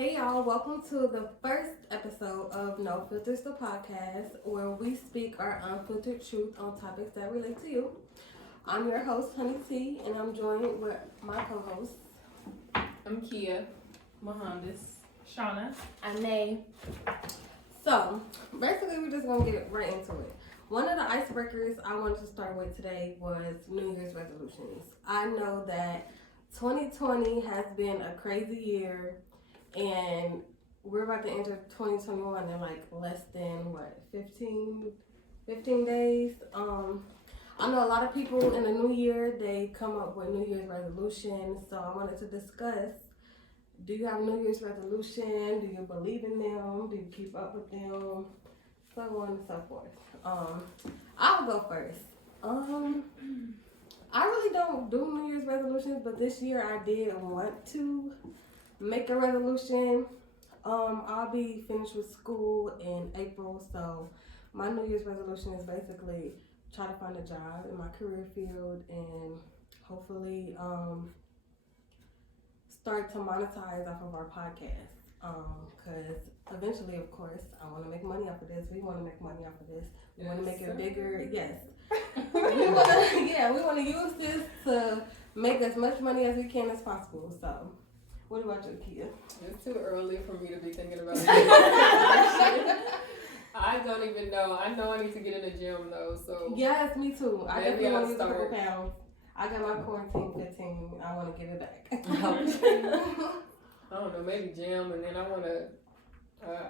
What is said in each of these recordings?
Hey y'all, welcome to the first episode of No Filters the podcast, where we speak our unfiltered truth on topics that relate to you. I'm your host, Honey T, and I'm joined with my co-hosts. I'm Kia. Mohandas. Shauna. I'm Nay. So, basically, we're just going to get right into it. One of the icebreakers I wanted to start with today was New Year's resolutions. I know that 2020 has been a crazy year, and we're about to enter 2021 in like less than 15 days. I know a lot of people in the new year, they come up with New Year's resolutions. So I wanted to discuss, do you have New Year's resolution? Do you believe in them? Do you keep up with them? So on and so forth. I'll go first. I really don't do New Year's resolutions, but this year I did want to make a resolution. I'll be finished with school in April, so my New Year's resolution is basically try to find a job in my career field and hopefully start to monetize off of our podcast. Because eventually, of course, I want to make money off of this. We want to make money off of this. We want to make it bigger. Yes. we want to use this to make as much money as we can as possible. So, what about you, Kia? It's too early for me to be thinking about it. I don't even know. I know I need to get in the gym though. So yes, me too. I maybe definitely want I'll to lose a couple start. pounds. I got my quarantine 15. I want to give it back. I don't know, maybe gym, and then I want to,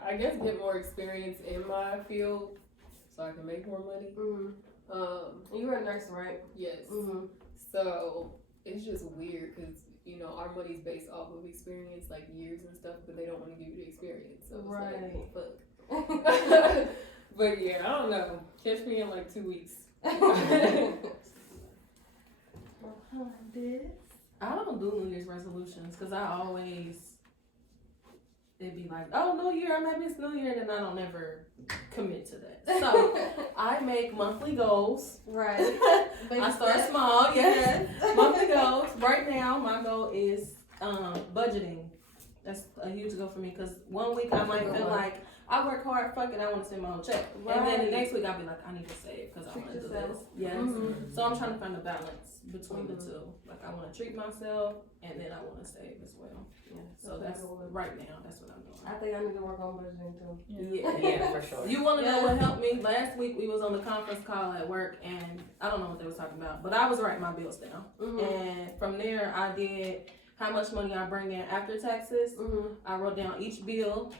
I guess, get more experience in my field so I can make more money. Mm-hmm. You were a nurse, right? Yes. Mm-hmm. So it's just weird because our money's based off of experience, like years and stuff, but they don't want to give you the experience. So it's like, fuck. But yeah, I don't know. Catch me in like 2 weeks. I don't do New Year's resolutions because I always, it'd be like, oh, New Year, maybe it's New Year, and I don't ever commit to that. So I make monthly goals. Right. I start small, yes. Monthly goals. Right now, my goal is budgeting. That's a huge goal for me because 1 week I might feel like I work hard, fuck it, I want to send my own check. Right. And then the next week I'll be like, I need to save because I want to do this. Yes. Mm-hmm. So I'm trying to find a balance between the two. Like I want to treat myself and then I want to save as well. Yeah. So that's right now. That's what I'm doing. I think I need to work on budgeting too. Yeah, for sure. You want to know what helped me? Last week we was on the conference call at work and I don't know what they was talking about, but I was writing my bills down. Mm-hmm. And from there I did how much money I bring in after taxes. Mm-hmm. I wrote down each bill,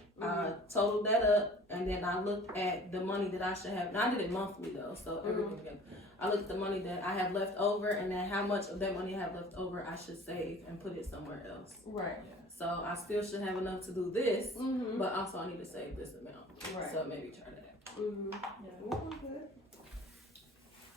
totaled that up, and then I looked at the money that I should have. And I did it monthly though, so everything together. I looked at the money that I have left over, and then how much of that money I have left over I should save and put it somewhere else. Right. So I still should have enough to do this, but also I need to save this amount. Right. So maybe try that. Mm-hmm.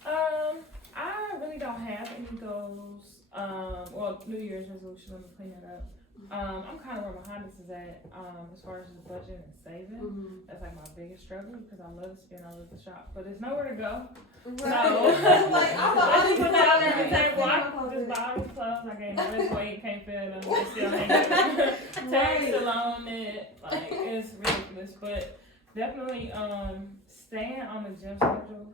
Yeah. I really don't have any goals. Well, New Year's resolution. Let me clean that up. I'm kind of where Mohandas is at. As far as just budget and saving, that's like my biggest struggle because I love to spend, I love to shop, but there's nowhere to go. Right. So, like I just put that out there and say, well, I just buy all these clothes. I gained all this weight, can't fit them. They still hanging. Tags still on it. Like it's ridiculous, but definitely staying on the gym schedule.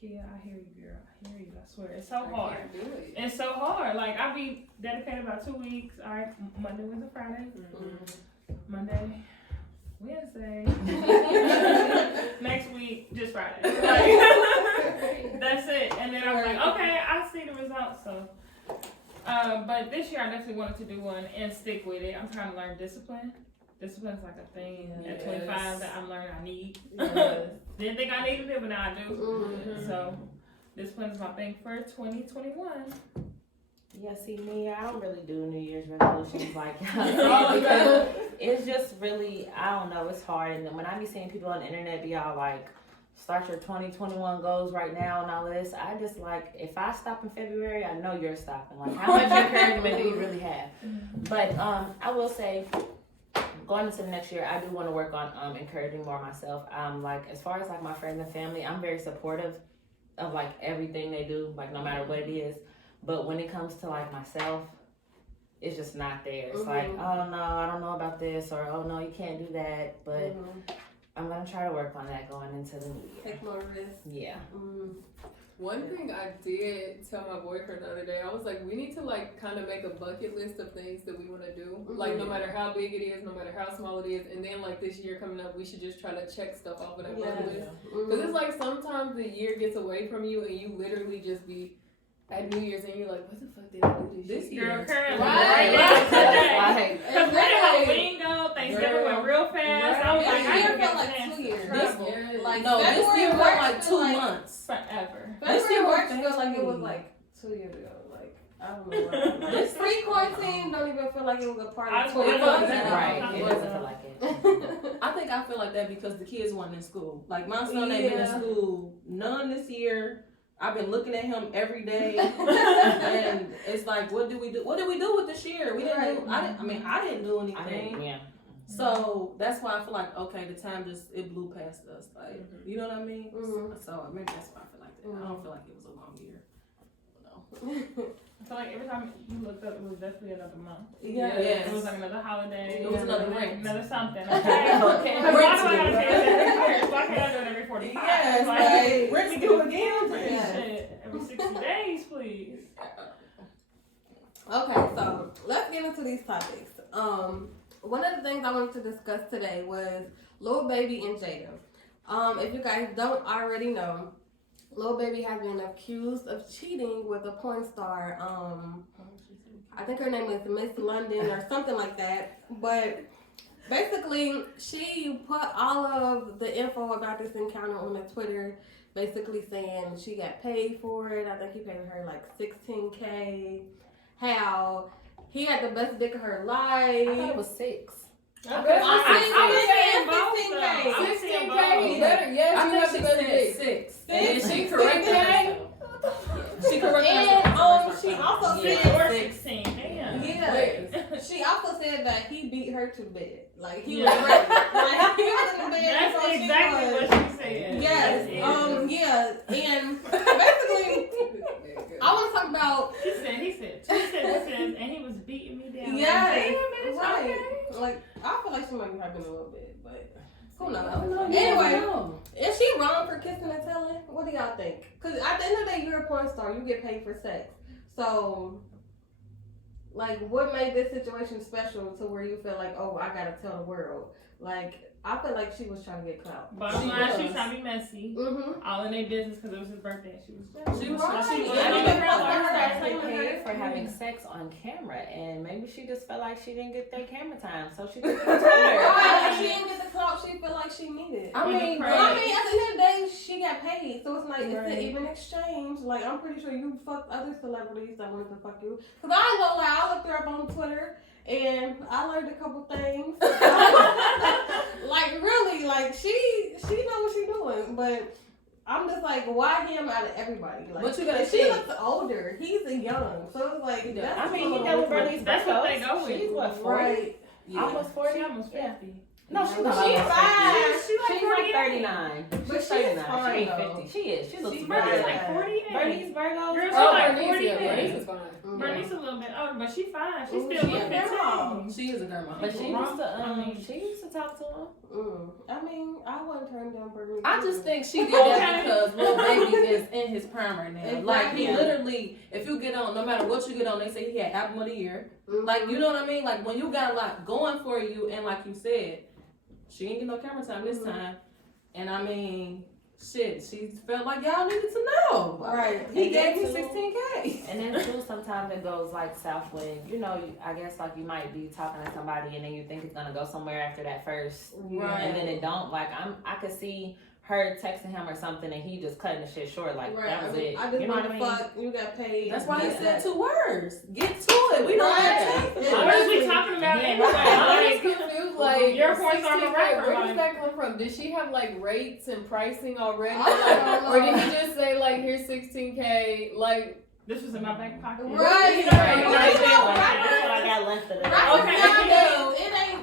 Kia, I hear you, girl. I hear you. I swear, it's so hard. Do it. It's so hard. Like I be dedicated about 2 weeks. All right, Monday, Wednesday, Friday. Monday, Wednesday. Next week, just Friday. Like, that's it. And then I'm like, okay, I see the results. So, but this year I definitely wanted to do one and stick with it. I'm trying to learn discipline. Discipline is like a thing at 25 that I'm learning I need. Yes. Didn't think I needed it, but now I do. So discipline is my thing for 2021. Yeah, see me, I don't really do New Year's resolutions like because it's just really, I don't know, it's hard. And when I be seeing people on the internet be all like, start your 2021 goals right now and all this, I just like, if I stop in February, I know you're stopping. Like, how much encouragement do you really have? But I will say, going into the next year, I do want to work on encouraging more myself. Like as far as like my friends and family, I'm very supportive of like everything they do, like no matter what it is. But when it comes to like myself, it's just not there. It's like, oh no, I don't know about this, or oh no, you can't do that. But I'm gonna try to work on that going into the new year. Take more risks. Yeah. One thing I did tell my boyfriend the other day, I was like, we need to like kind of make a bucket list of things that we want to do. Like no matter how big it is, no matter how small it is, and then like this year coming up, we should just try to check stuff off of that bucket list. Because it's like sometimes the year gets away from you and you literally just be at New Year's and you're like, what the fuck did I do this year? Girl, currently. Right. Because where did Halloween go? Thanksgiving went real fast. I was like, I This didn't year get felt like a 2 years. Yes. Like No, this February, year March felt like feel 2 months. forever. February, March felt feels like it fast. was like 2 years ago. Like I don't know. This pre-quarantine don't even feel like it was a part of 2020. Right. It doesn't feel like it. I think I feel like that because the kids weren't in school. Like my son ain't been in school none this year. I've been looking at him every day, and it's like, what did we do? What did we do with this year? We didn't do. I didn't do anything. Yeah. So that's why I feel like okay, the time just it blew past us. Like you know what I mean? So maybe that's why I feel like that. I don't feel like it was a long year. No. I feel like every time you looked up, it was definitely another month. Yes. It was like another holiday. It was another rent. Another something. Okay. Okay. Why do I gotta pay it every year? Why can't I do it every 45? Yes, Like, rent me do again. shit. Every 60 days, please. Okay, so let's get into these topics. One of the things I wanted to discuss today was Lil Baby and Jada. If you guys don't already know, Lil Baby has been accused of cheating with a porn star. I think her name is Miss London or something like that. But basically, she put all of the info about this encounter on the Twitter, basically saying she got paid for it. I think he paid her like $16K. How he had the best dick of her life. I thought it was 6. I'm $16K. Better. Yes, I you think have she the best said dick. 6. And then she corrected herself. She corrected And herself. she also Six said, or 16, damn. she also said that he beat her to bed. Like he Yeah. was ready. Like he was in the bed. That's before she exactly was. what she said. Yes. And basically, I want to talk about. He said, and he was beating me down. Yes, Like, damn, bitch, right. okay. Like I feel like she might be hyping a little bit, but who knows? No, Anyway, no. is she wrong for kissing and telling? What do y'all think? Because at the end of the day, you're a porn star. You get paid for sex. So, like, what made this situation special to where you feel like, oh, I gotta tell the world? Like, I feel like she was trying to get clout. Bottom line, she was trying to be messy. Mm-hmm. All in their business because it was his birthday. She was Right. She was Yeah, living but her fuck life. her. They paid for having sex on camera, and maybe she just felt like she didn't get that camera time, so she took it to her. Right. She didn't get the clout she feel like she needed. I mean, But I mean, at the end of the day, she got paid, so it's like it's Right. an even exchange. Like I'm pretty sure you fucked other celebrities that wanted to fuck you. Cause I ain't gonna lie, I looked her up on Twitter and I learned a couple things. Like really, like she know what she doing, but I'm just like, why him out of everybody? Like, But you gotta she think. looks older. He's a young, so it's like that's I mean, a he little got with different. Bernice That's what they Burgos. go with. She's what, 40? Right. Yeah. Almost 40? She almost 50. Yeah. No, she's not She's almost fine. 50. She's She's like 39. But She's she's 39. fine, She ain't though. 50. She is. She looks She's good. Bernice fine. like 48. Bernice Burgos. Girl, she's Oh, like Bernice, 48. yeah, Bernice is fine. Bernice a little bit older, but she fine. She Mm, still she look a grandma. 15. She is a grandma. But she used to talk to him. I mean, I wouldn't turn down Bernice. I just think she did that because Lil Baby is in his prime right now. Exactly. Like he literally, if you get on, no matter what you get on, they say he had album of the year. Like you know what I mean? Like when you got a lot going for you, and like you said, she ain't get no camera time this time. And I mean, shit, she felt like y'all needed to know. Right. He gave me And then, $16K. And then too, sometimes it goes like south when, I guess like you might be talking to somebody and then you think it's gonna go somewhere after that first. Right. And then it don't. Like I could see her texting him or something and he just cutting the shit short. Like that was it. I just You know want what I to mean? fuck. You got paid. That's why he Yeah. said 2 words. Get to it. We don't have time. What is we talking about anyway? I'm Like, just confused. Like, Your porn star 16K, rapper, where like- does that come from? Did she have like rates and pricing already? I don't Or did know. he just say like, here's 16K? Like, this was in my back pocket. Right. Right. Right. That's what I got left of it. Right. Okay. Nowadays,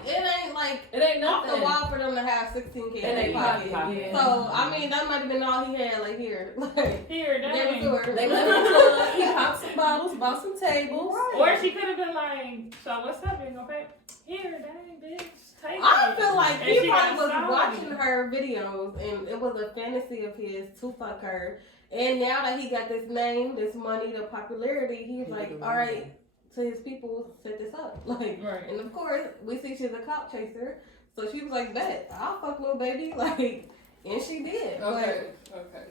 it ain't like like It ain't off the nothing. wall for them to have 16K in It their ain't pocket. pocket. So I mean, that might have been all he had. Like here, like Here, give it dang. to her. They left the club. He popped some bottles, bought some tables. Or she could have been like, so what's up? You gonna pay? Here, dang, bitch. Take I it. feel like And he she probably got was solid. watching her videos, and it was a fantasy of his to fuck her. And now that he got this name, this money, the popularity, he's like, all right, to his people, set this up. Like, Right. and of course, we see she's a cop chaser, so she was like, bet, I'll fuck little baby, like, and she did. Okay.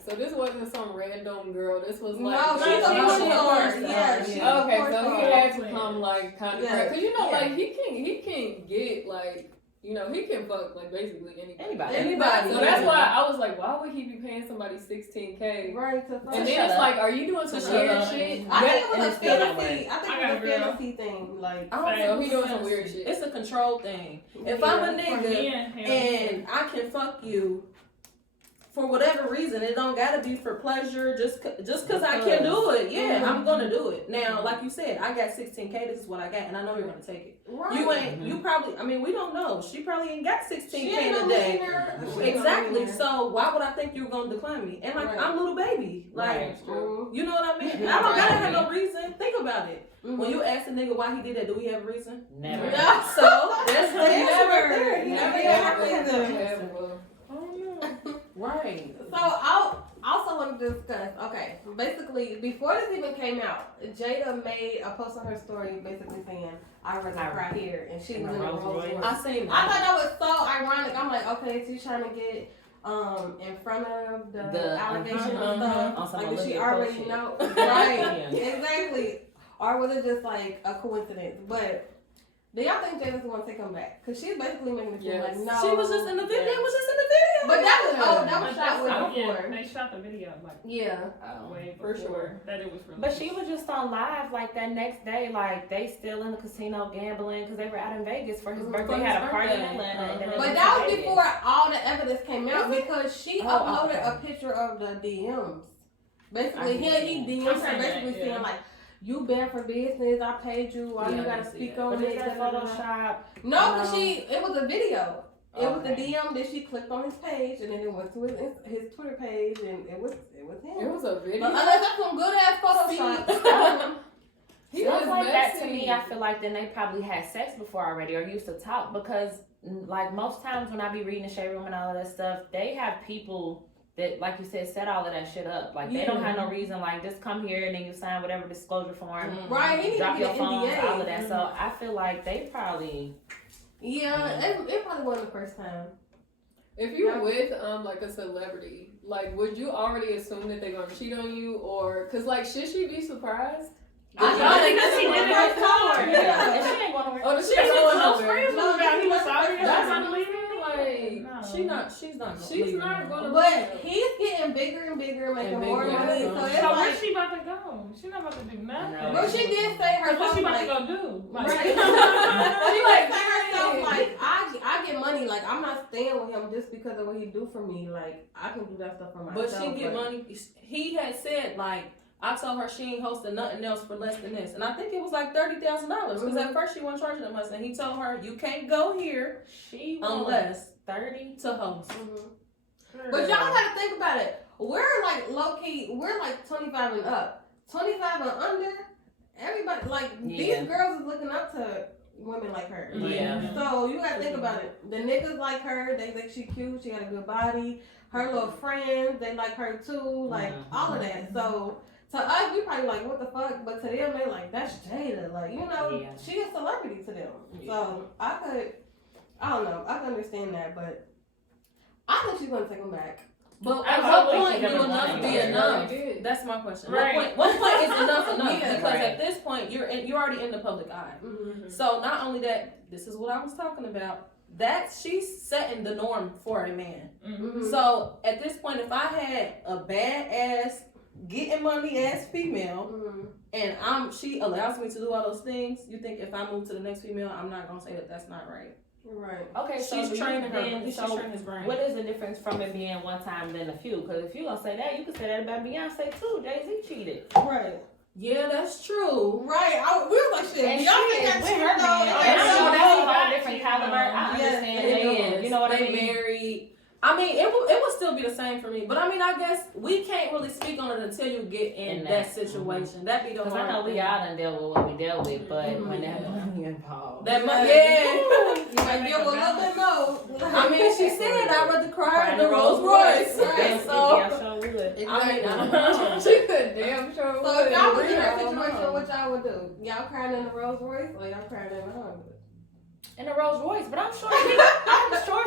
So this wasn't some random girl. This was But, like no, she's a No, porn she's a star. porn Yeah, star. she's Yeah. a Okay, porn so star. he had to come like kind of Yeah. cause you know Yeah. like he can get like you know he can fuck like basically anybody. Anybody. So that's why I was like, why would he be paying somebody $16K? Right, to fuck. And shut then it's up. like, are you doing some To weird shut up. shit? I think it And was a it's still that fantasy. I think I it got was a a girl. fantasy thing. Like, I don't So think he it's doing some fantasy. weird shit. It's a control thing. If yeah. I'm a For nigga men, hell and I can fuck you for whatever reason, it don't gotta be for pleasure. Just cause I can do it, yeah, Mhm. I'm gonna do it. Now, like you said, I got 16K. This is what I got, and I know you're gonna take it. right. You ain't. You probably. I mean, we don't know. She probably ain't got 16K She ain't in no a day. millionaire. She ain't no Exactly. millionaire. So why would I think you were gonna decline me? And like Right. I'm little baby. Like Right. Mhm. you know what I mean? Mhm. I don't gotta Right. have no reason. Think about it. Mhm. When you ask a nigga why he did that, do we have a reason? Never. Yeah. So that's the answer right there. Never. Never Yeah, have a reason. I don't know. Right. So I also want to discuss. Okay, basically before this even came out, Jada made a post on her story, basically saying, "I'd rather cry here," and she In was a in a Rolls Rolls Royce. Royce. I seen I that. thought that was so ironic. I'm like, okay, she's trying to get in front of the allegation and stuff. On some Like, did she Olivia already Pope shit. know? Right, Yeah. exactly. Or was it just like a coincidence? But do y'all think Jada's going to take him back? Because she's basically making it seem Yes. like no. She was just in the video. Yeah. It was just in the video. But that was that was But shot that's with how- yeah, before. they shot the video like Yeah. way For before sure. that it was released. But she was just on live like that next day, like they still in the casino gambling because they were out in Vegas for his Mhm. birthday. For They had his a party in birthday. Atlanta, and then they Uh-huh. But went that to was Vegas. before all the evidence came out Is it? because she Oh, uploaded okay. a picture of the DMs. I Basically, didn't he see DMs that. her I seen basically that, yeah. saying like, "You banned for business. I paid you. All Yeah, you I gotta didn't see speak that. on But it." is that Photoshop? No, because it was a video. It was the Okay. DM that she clicked on his page, and then it went to his Twitter page, and it was him. It was a video. But unless that's some good ass Photoshop. He Stuff was like that to messy. me, I feel like then they probably had sex before already or used to talk because like most times when I be reading the Shade Room and all of that stuff, they have people that, like you said, set all of that shit up. Like they don't have no reason, like just come here and then you sign whatever disclosure form, Right, he need drop to your get an phone, NDA. all of that. So I feel like they probably Yeah, it probably wasn't the first time. If you're Yeah. with like a celebrity, like would you already assume that they're gonna cheat on you, or cause like should she be surprised? I thought because she did it before. Yeah. and she ain't going nowhere. Oh, she She ain't was going no nowhere. friends No, about he was that's sorry. not- That's not believing. Like, No. She's not. She's leaving not him. gonna. But he's getting bigger and bigger, making And more bigger. money. So So it's So like, where's she about to go? She's not about to do nothing. No. but she did say What's herself she about like, to go do? Like, right. She like say herself like, I get money. Like I'm not staying with him just because of what he do for me. Like I can do that stuff for myself. But she get money. He had said like, I told her she ain't hosting nothing else for less than this, and I think it was like $30,000 because at first she wasn't charging that much, and he told her you can't go here She unless 30 to host. Mhm. But y'all gotta think about it. We're like low key. We're like 25 and up. 25 and under. Everybody like Yeah. these girls is looking up to women like her. Like, Yeah. So you gotta think about it. The niggas like her. They think she cute. She got a good body. Her little friends, they like her too. Like all of that. So to us, we probably like, what the fuck? But to them, they like, that's Jada. Like, you know, Yeah. she a celebrity to them. So I don't know. I can understand that, but I think she's gonna take him back. But I at hope what they point should do never enough mind. be Yeah, enough? they did. That's my question. Right. What point is enough enough? Yeah. Because Right. at this point you're already in the public eye. Mm-hmm. So not only that, this is what I was talking about. That she's setting the norm for a man. Mm-hmm. So at this point, if I had a bad ass, getting money ass female, Mm-hmm. and she allows me to do all those things, you think if I move to the next female, I'm not gonna say that that's not right? Right. Okay, so She's do you training her. then- She's so training his brain. what is the difference from it being one time than a few? Because if you gonna say that, you can say that about Beyonce too. Jay-Z cheated. Right. Yeah, that's true. Right. We was like, shit. And Y'all she think is that with shit her though? man. Oh, And yeah. so that's a Yeah. whole different caliber. I Yes, understand It they is. you know what I They mean? married. I mean, it would still be the same for me. But I mean, I guess we can't really speak on it until you get in that situation. That'd be the Because hard I know we thing. all done dealt with what we dealt with, but Mhm. when that money involved. That Yeah. yeah. You might give a little bit more. I mean, she said I'd rather cry in the Rolls Royce. Royce. Right. So Yeah, sure would. I mean, I don't know. She said, damn sure. So if y'all was in that I don't situation, know. what y'all would do? Y'all crying in the Rolls Royce or y'all crying in the Honda? In a Rolls Royce, but I'm sure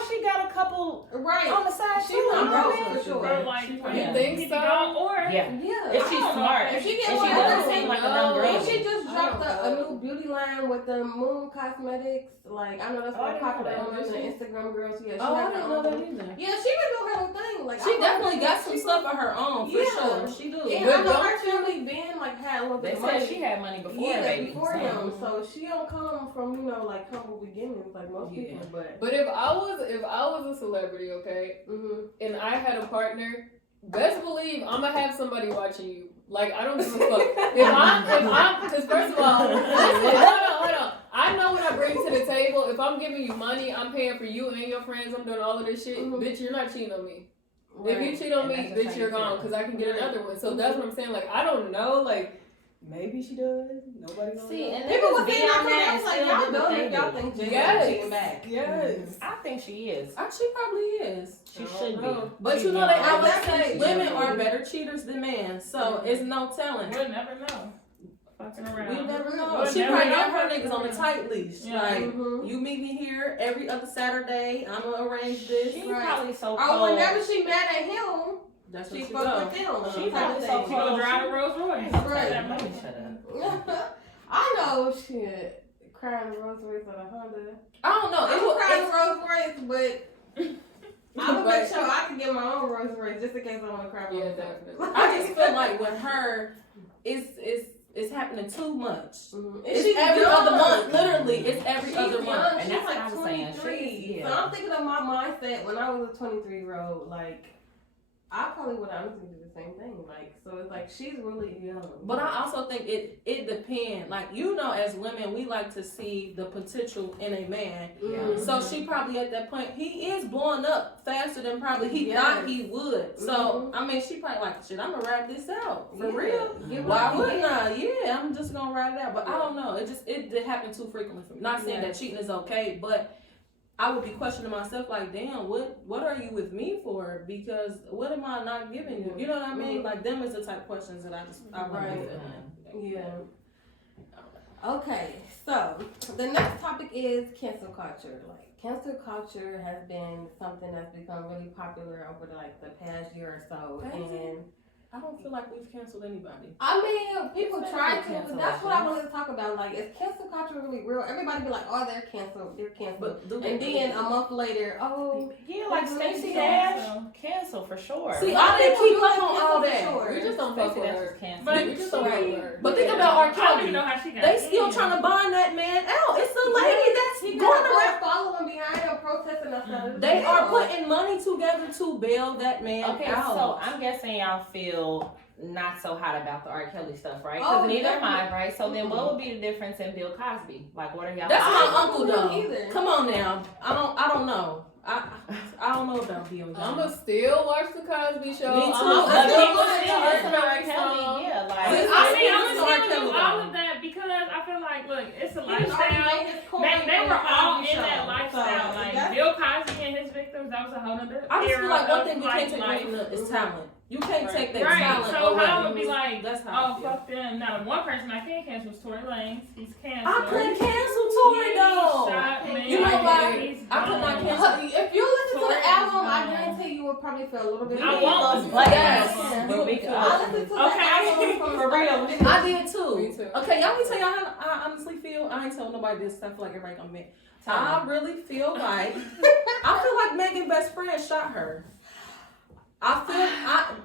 she got a couple Right. on the side She too. was I'm broke really- for sure. Or like, Yeah. You think keep so? it going, or Yeah. Yeah. If she's I don't know. smart, If she get and she one, doesn't I seem like a don't dumb know. girl. And she just I dropped don't a know. new beauty line with the Moon Cosmetics. Like, I know that's Oh, I very didn't know popular that. on the Instagram girls. Yeah, she Oh, I has didn't her know own- that either. Yeah, she been doing her own thing. Like, She I definitely got some she stuff of her own for Yeah. sure. She do. And But I know don't her family been like had a little They bit of said money. she had money before Yeah, baby. before so. him. So she don't come from, like humble beginnings like most Yeah. people, but But if I was a celebrity, okay, and I had a partner, best believe I'm gonna have somebody watching you. Like, I don't give a fuck. If I'm, because first of all, listen, hold on. I know what I bring to the table. If I'm giving you money, I'm paying for you and your friends. I'm doing all of this shit. Bitch, you're not cheating on me. If you cheat on And me, that's just bitch, how you're you feel. gone. Because I can get another one. So that's what I'm saying. Like, I don't know. Like, Maybe she does. Nobody knows. See, and people niggas would be say on that. that I and was like, still y'all do what dumb they if y'all do. think Jay Yes. cheating back. Yes. I think she is. She probably is. She I don't should know. be. But She you know they young. always Exactly. say women are better cheaters than men, so it's no telling. we'll never know. Fucking around. We never know. We'll She never probably know. got her niggas on a tight leash. Yeah. Like, Mhm. you meet me here every other Saturday. I'm gonna arrange this. She's Right. probably so Or cold. whenever she mad at him, That's she what she fucked go. with him. She probably so She gonna cold. drive a Rolls Royce. Right. That money. Shut up. I know shit. Crying in Rolls Royce on a Honda. I don't know. I'm It was crying in Rolls Royce, but I'm gonna make sure I can get my own Rolls Royce just in case I want to cry. yeah, myself. definitely. I just feel like with her, it's happening too much. Mhm. And It's she's every young. other month. Literally, it's every She's other young. month. And She's that's what like I was saying. 23. She's- So I'm thinking of my mindset when I was a 23-year-old. Like, I probably would honestly do the same thing. Like, so it's like she's really young. But I also think it depends. Like, as women, we like to see the potential in a man. Mhm. So she probably at that point, he is blowing up faster than probably he Yes. thought he would. So Mhm. I mean, she probably like, shit, I'm gonna ride this out for Yeah. real. Get Why what you wouldn't get. I? Yeah, I'm just gonna ride it out. But I Yeah. don't know. It did happen too frequently for me. Not saying that Yes. cheating is okay, but I would be questioning myself like, damn, what are you with me for? Because what am I not giving you? You know what I mean? Mhm. Like, them is the type of questions that I Right. really Yeah. Okay, so the next topic is cancel culture. Like, cancel culture has been something that's become really popular over the past year or so, Crazy. and I don't feel like we've canceled anybody. I mean, people It's try been to, but that's what I wanted to talk about. Like, is cancel culture really real? Everybody be like, oh, they're canceled. But do they And then a month later, oh, Yeah, like Stacey Yeah. Dash, cancel for sure. See, a lot I of didn't people keep do up it on cancel all for that. sure. We just don't fuck Stacey with Dash her. is canceled. But We just don't fuck with her. But think Yeah. about R. I don't even Kelly. know how she got They still in. trying to bind that man out. It's the lady he that's got going a around. whole following behind him protesting outside. They are putting money together to bail that man Okay, out. so I'm guessing y'all feel not so hot about the R. Kelly stuff, right? Oh, Because neither am I, definitely. right? So then what would be the difference in Bill Cosby? Like, what are y'all That's thoughts? my uncle though. either. Come on now. I don't know. I don't know about Bill. I'ma still watch the Cosby Show. Me too. I'ma That's still what I'm listen saying. to Listen to R. her Kelly, song. yeah, like. I I see mean, this I'm is still R. do Kelly, all though. of that because I feel like, look, it's a He was already lifestyle. made his coin They from were the all Cosby in Show. that lifestyle. So, Like that's- Bill Cosby and his victims, that was a whole nother I just feel era like one of thing we can't take away life. from them is talent. You can't take that Right. talent So away. how would be like, That's how oh I feel. fuck them. Now the one person I can cancel is Tory Lanez. He's canceled. I couldn't cancel Tory though. You know why? He's I could not gone. cancel. If you listen to Tory the is album, I gone. guarantee you will probably feel a little bit. I better. won't. Yes. But we could I listened to the Okay. album from For real. start to finish. I did too. Me too. Okay, y'all want me to tell y'all how I honestly feel? I ain't telling nobody this stuff like everybody gonna admit. I really feel like I feel like Megan's best friend shot her.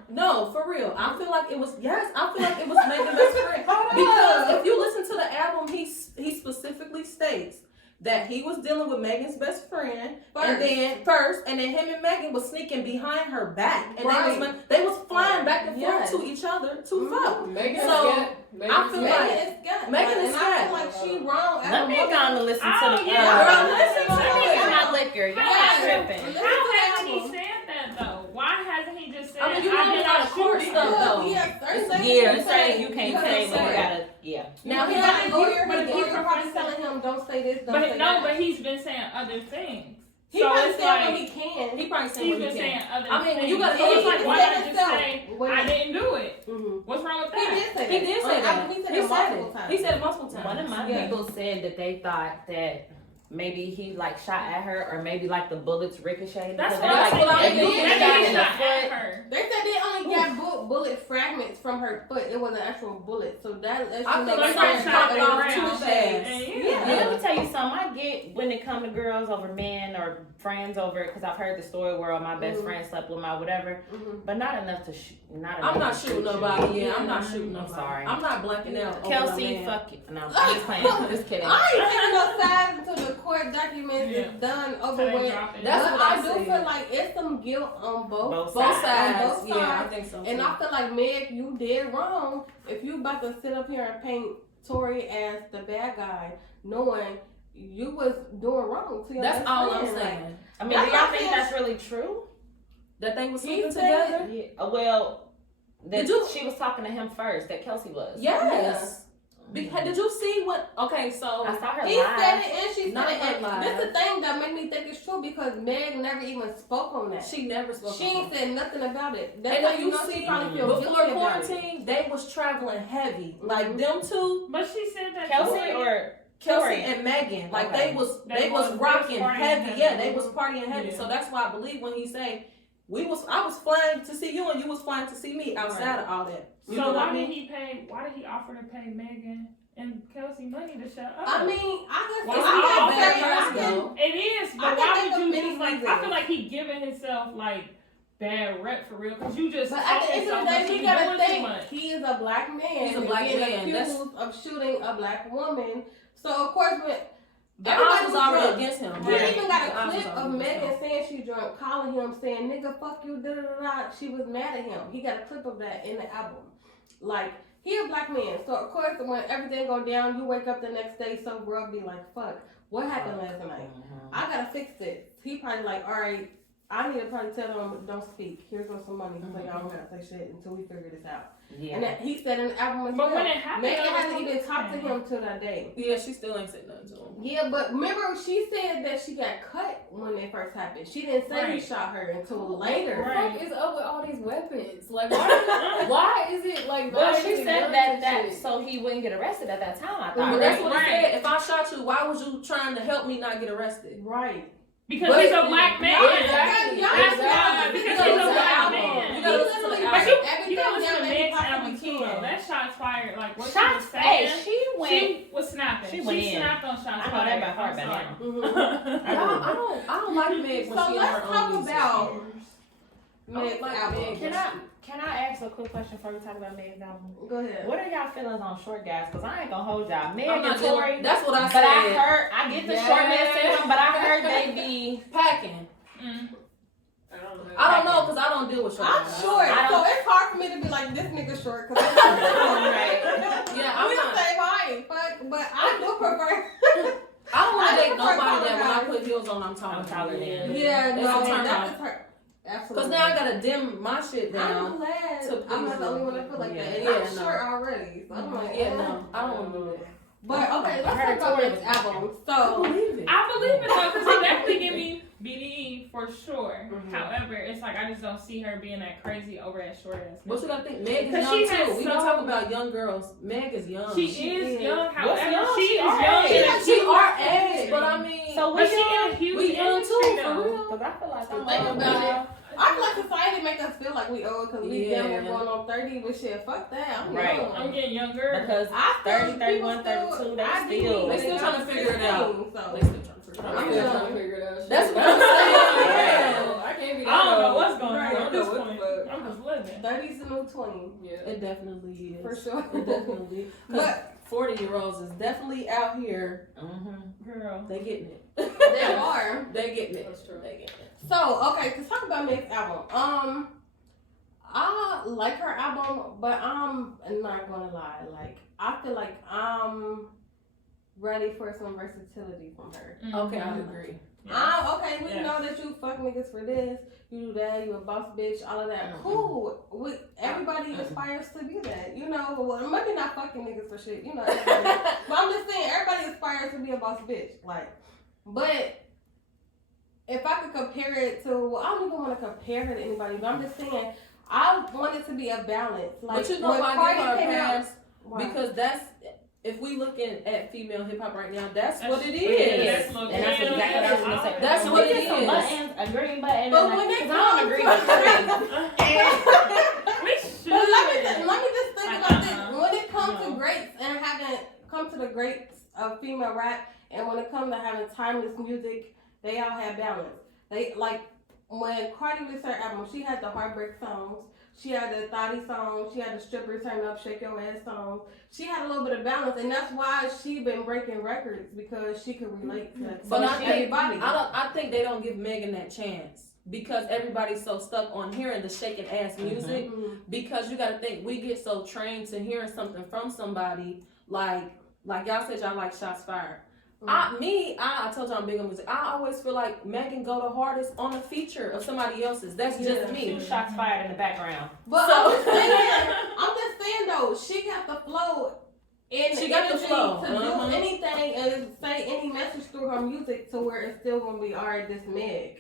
No, for real. I feel like it was Megan's best friend. Because if you listen to the album, he specifically states that he was dealing with Megan's best friend, and then him and Megan was sneaking behind her back, and Right. they was flying back and forth Yes. to each other to fuck. Megan So- has I feel Megan like is scat. Megan is and I feel scat. like she wrong. as Let a me mother. go and listen to Oh, the yeah. Girl, listen to It's it. not liquor. Y'all Yeah. tripping. Listen How to the hasn't he album. said that though? Why hasn't he just said? I mean, you I've know been a lot out of court shooting? stuff, though. Well, yeah, certain things Yeah, you it's say, things you can't say when you gotta, yeah. Now he Yeah, got a but lawyer. but His if you lawyer probably profess- telling him, "Don't say this, don't But say no, that." but he's been saying other things. He So probably it's saying like what he can. he probably saying he's what been he saying can. other I mean, things. when you gotta- so it's like, he why said not just himself. say When I he- didn't do it? Mm-hmm. What's wrong with He that? did say that. He did say that. He said He it said multiple it. times. He said it multiple times. One of my Yeah. people said that they thought that maybe he like shot at her, or maybe like the bullets ricocheted. That's because what they're I like, said. if you Yeah, get yeah, shot Maybe in he's the not at foot. her. They said they only got bullet fragments from her foot. It wasn't actual bullet. So that lets I you think know it's that like they're shot not in around round. too fast. fast. And Yeah, yeah. and let me tell you something. I get when it come to girls over men or friends over it, because I've heard the story where my best Mhm. friend slept with my whatever, Mhm. but not enough to shoot. Not enough I'm not to shooting shoot you. nobody. Yeah, I'm Yeah. not shooting I'm nobody. sorry. I'm not blacking out. over Kelsey, no man. fuck you. No, I'm just playing. Just kidding. I ain't taking no sides until the court documents Yeah. is done over So they with. dropped it. That's But what I I do said. feel like it's some guilt on both Both Both sides. On both Yeah, I sides. think so. And too. I feel like Meg, you did wrong if you about to sit up here and paint Tory as the bad guy, knowing you was doing wrong to your That's best all I'm friend. saying. Like, I mean, That's do y'all what I'm think saying. that's really true? That they was He sleeping said- together. Yeah. Well, that Did you- she was talking to him first. That Kelsey was. Yes. Did you see what? Okay, so I saw her he live. said it and she said Not it. her And live. this the thing that made me think it's true because Meg never even spoke on that. she never spoke. She ain't said nothing about it. That's And how then you you know she see, probably feel before guilty about it. quarantine, they was traveling heavy. Like Mhm. them two, But she said that Kelsey Tory- or Kelsey Tory? and Megan, like Okay. they was They was was rocking partying heavy. heavy. Yeah, they was partying heavy. Yeah. So that's why I believe when he say I was flying to see you and you was flying to see me outside of all that. You know So what I why mean? did he pay? Why did he offer to pay Megan and Kelsey money to shut up? I mean, I Well, can it's all I bad can say I person, can though. It is, I but can why think of would you many just like? I reasons. feel like he giving himself like bad rep for real because you just But at the talking end so of the much. day, He we gotta doing too think much. he is a black man. He's a black being man. accused of shooting a black woman. So of course, when The everybody odds was already drunk. against him. We Right. even got The a odds was clip already of against him. Megan saying she drunk, calling him, saying "nigga, fuck you," da da da da. She was mad at him. He got a clip of that in the album. Like he a black man, so of course when everything go down, you wake up the next day, some girl be like, "Fuck, what happened last night? I gotta fix it." He probably like, "All right, I need to probably tell them don't speak. Here's some money, so y'all don't gotta say shit until we figure this out." Yeah. And that, he said in the album as But well. when it happened, Megan it was hasn't even talked to okay. him till that day. Yeah, she still ain't said nothing to him. Yeah, but remember she said that she got cut when it first happened. She didn't say he Right. shot her until later. Right. What is up with all these weapons? Like, why is it like? Well, not she even said guns that and that shit? so he wouldn't get arrested at that time. I But thought. that's what Right. he said. If I shot you, why was you trying to help me not get arrested? Right. Because But- he's a black man. Exactly. That's Exactly. why. Because You he's gotta a listen to the black album. man. You gotta listen to the But album. you Everything gotta listen down to that he Meg's possibly album too, though. can. That shots fired. Like what Shots. she was Hey, saying. she went. She was snapping. She She, went in. snapped on shots I know fired. that by far, I'm but sorry. now. Mm-hmm. I don't like Meg when So she in let's her own talk music. about I don't Meg's like album. Meg. Can I ask a quick question before we talk about Meg's album? Go ahead. What are y'all feelings on short guys? Because I ain't gonna hold y'all. Meg I'm and not dealing- Tory. That's what I But said. I heard, I get the short man Yes. syndrome, but I heard they be. Packing. Mm. I don't know. I don't know because I don't deal with short I'm guys. short, I so don't- it's hard for me to be like this nigga short because Right. Yeah, I'm I'm the not. same height, but I do prefer. I don't want I to date prefer nobody taller that when I guys. put heels on, I'm taller. I'm taller than. Yeah, That's no, a turn that off. is her. Absolutely. Because now I gotta dim my shit I'm down. glad to I'm not please the only you. one that feel like Yeah. that. And Yeah, I'm no. short already, so I'm like, Yeah, no, I don't want to do that. But okay, let's heard talk about Tory this was- album. I So believe it. I believe it though, because he definitely give me BDE for sure. Mhm. However, it's like I just don't see her being that crazy over that short ass. But you gotta think, Meg is 'Cause young she too. has We so- don't talk about young girls. Meg is young. She She is is. young, however, young? she She is our young age. in a She huge our industry. age, but I mean, So But we she in a young? huge we young industry too, for though. real. Because I feel like I'm think old about now. I feel like society make us feel like we old because we Yeah. down here going on 30, but shit, fuck that. I'm Right. young. I'm getting younger. Because I feel 30, people 31, still- 32, they I do still. They still trying to figure it out. 16, So. They still trying to figure it I'm out. still trying to figure it out. That's Shit. what I'm saying. Yeah. I can't be that I don't know old. what's going I on don't at know this what point. the fuck. I'm just living. 30's the new 20, Yeah. It definitely is. for sure. It definitely. But But 40-year-olds is definitely out here. Mm-hmm. Girl. They getting it. they are. They getting it. That's true. They getting it. So, okay, to talk about Meg's album. I like her album, but I'm not gonna lie. Like, I feel like I'm ready for some versatility from her. Okay, I agree. Okay, we know that you fuck niggas for this, you do that, you a boss bitch, all of that. Cool. Everybody aspires to be that. You know, well, maybe not fucking niggas for shit, you know. But I'm just saying, everybody aspires to be a boss bitch. Like, but if I could compare it to, well, I don't even want to compare her to anybody, but I'm just saying, I want it to be a balance. Like, but you know why I give her a pass? Why? Because that's, if we looking at female hip hop right now, that's what it It is. is. And that's exactly what I was gonna say. That's what it Some is. buttons, a green button, But and when like, it 'cause I don't comes agree to with green. We should. But let me just think about this. Uh-uh. When it comes No. to greats and having come to the greats of female rap, and when it comes to having timeless music, they all have balance. They like when Cardi released her album, she had the heartbreak songs, she had the thotty song, she had the stripper turn up, shake your ass song. She had a little bit of balance, and that's why she been breaking records because she could relate to But I think, everybody. I think they don't give Megan that chance because everybody's so stuck on hearing the shaking ass music. Mhm. Because you got to think we get so trained to hearing something from somebody like y'all said y'all like shots fired. I told you I'm big on music. I always feel like Megan go the hardest on a feature of somebody else's. That's just Two me. shots fired in the background. But So- I'm just saying though, she got the flow. And She got the energy flow. to do anything and say any message through her music to where it's still gonna be alright. This Meg.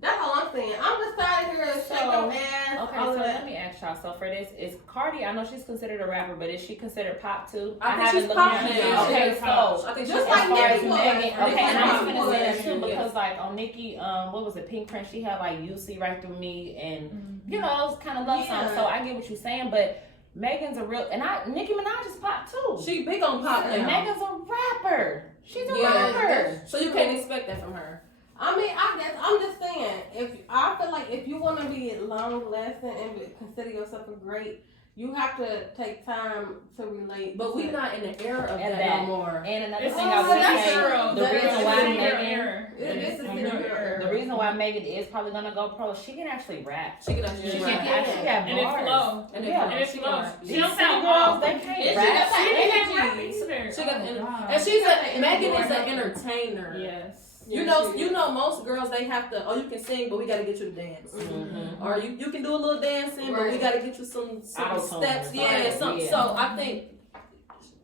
That's all I'm saying. I'm just tired of hearing shake your ass. Okay, all so of let that. me ask y'all. So for this, is Cardi? I know she's considered a rapper, but is she considered pop too? I think haven't she's looked pop into now. it. Okay, She's so pop. I think Just she's like as far as Nicki Minaj. Megan, Nicki okay, and I was Minaj. gonna say that too Yes. because like on Nicki, what was it, Pink Print? She had like "You See Right Through Me" and you know those kind of love songs. Yeah. So I get what you're saying, but Megan's a real, and Nicki Minaj is pop too. She big on pop And now. Megan's a rapper. She's a Yeah, rapper. So you can't expect that from her. I mean, I guess I'm just saying. I feel like if you want to be long lasting and consider yourself a great, you have to take time to relate. But we to- not in the era of And that that. no more. And another It's thing a I would that's say, true. the That reason is why true. Megan, It is a senior the reason why Megan is probably gonna go pro, she can actually rap. She can actually She rap. can actually have And it bars. flow. And Yeah. And it she flows. can- She don't These sound girls, off. they And can't she rap. got She that didn't rap energy. either. She got the Oh, energy. God. And she's got Megan is the an entertainer. Yes. You know, most girls they have to. Oh, you can sing, but we got to get you to dance. Mhm. Or you can do a little dancing, but we Right. got to get you some Auto-tune. steps. Yeah, Right. some. Yeah. So I think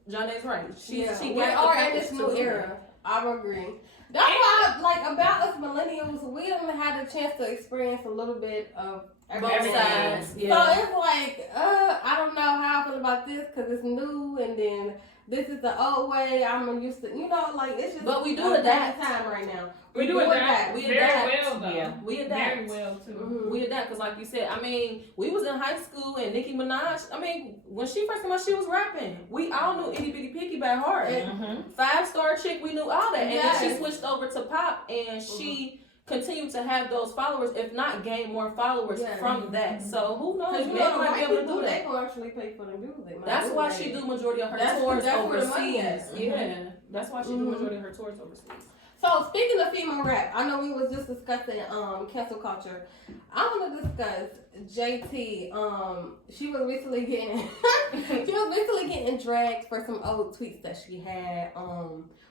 Johnny's right. She we got are the in this package new to- era. I agree. That's why, like, about us millennials, we don't have the chance to experience a little bit of Both everything. sides. So Yeah. it's like, I don't know how I feel about this because it's new, and then this is the old way. I'm used to, like it's just. But we do a adapt. bad time right now. We do adapt. We Very adapt. well, though. Yeah. We adapt. Very well, too. Mhm. We adapt because, like you said, I mean, we was in high school and Nicki Minaj. I mean, when she first came out, she was rapping. We all knew Itty Bitty Picky by heart. Mhm. 5-star chick, we knew all that. And then she Yes. switched over to pop, and she continued to have those followers, if not gain more followers Yeah. from that. So who knows? Because Meg the might be white able to people, do they that. can actually pay for the music. That's why she do majority of her That's- tours that's where the money overseas. at. Yeah, that's why she do Mhm. majority of her tours overseas. So speaking of female rap, I know we was just discussing cancel culture. I want to discuss JT. She was recently getting dragged for some old tweets that she had.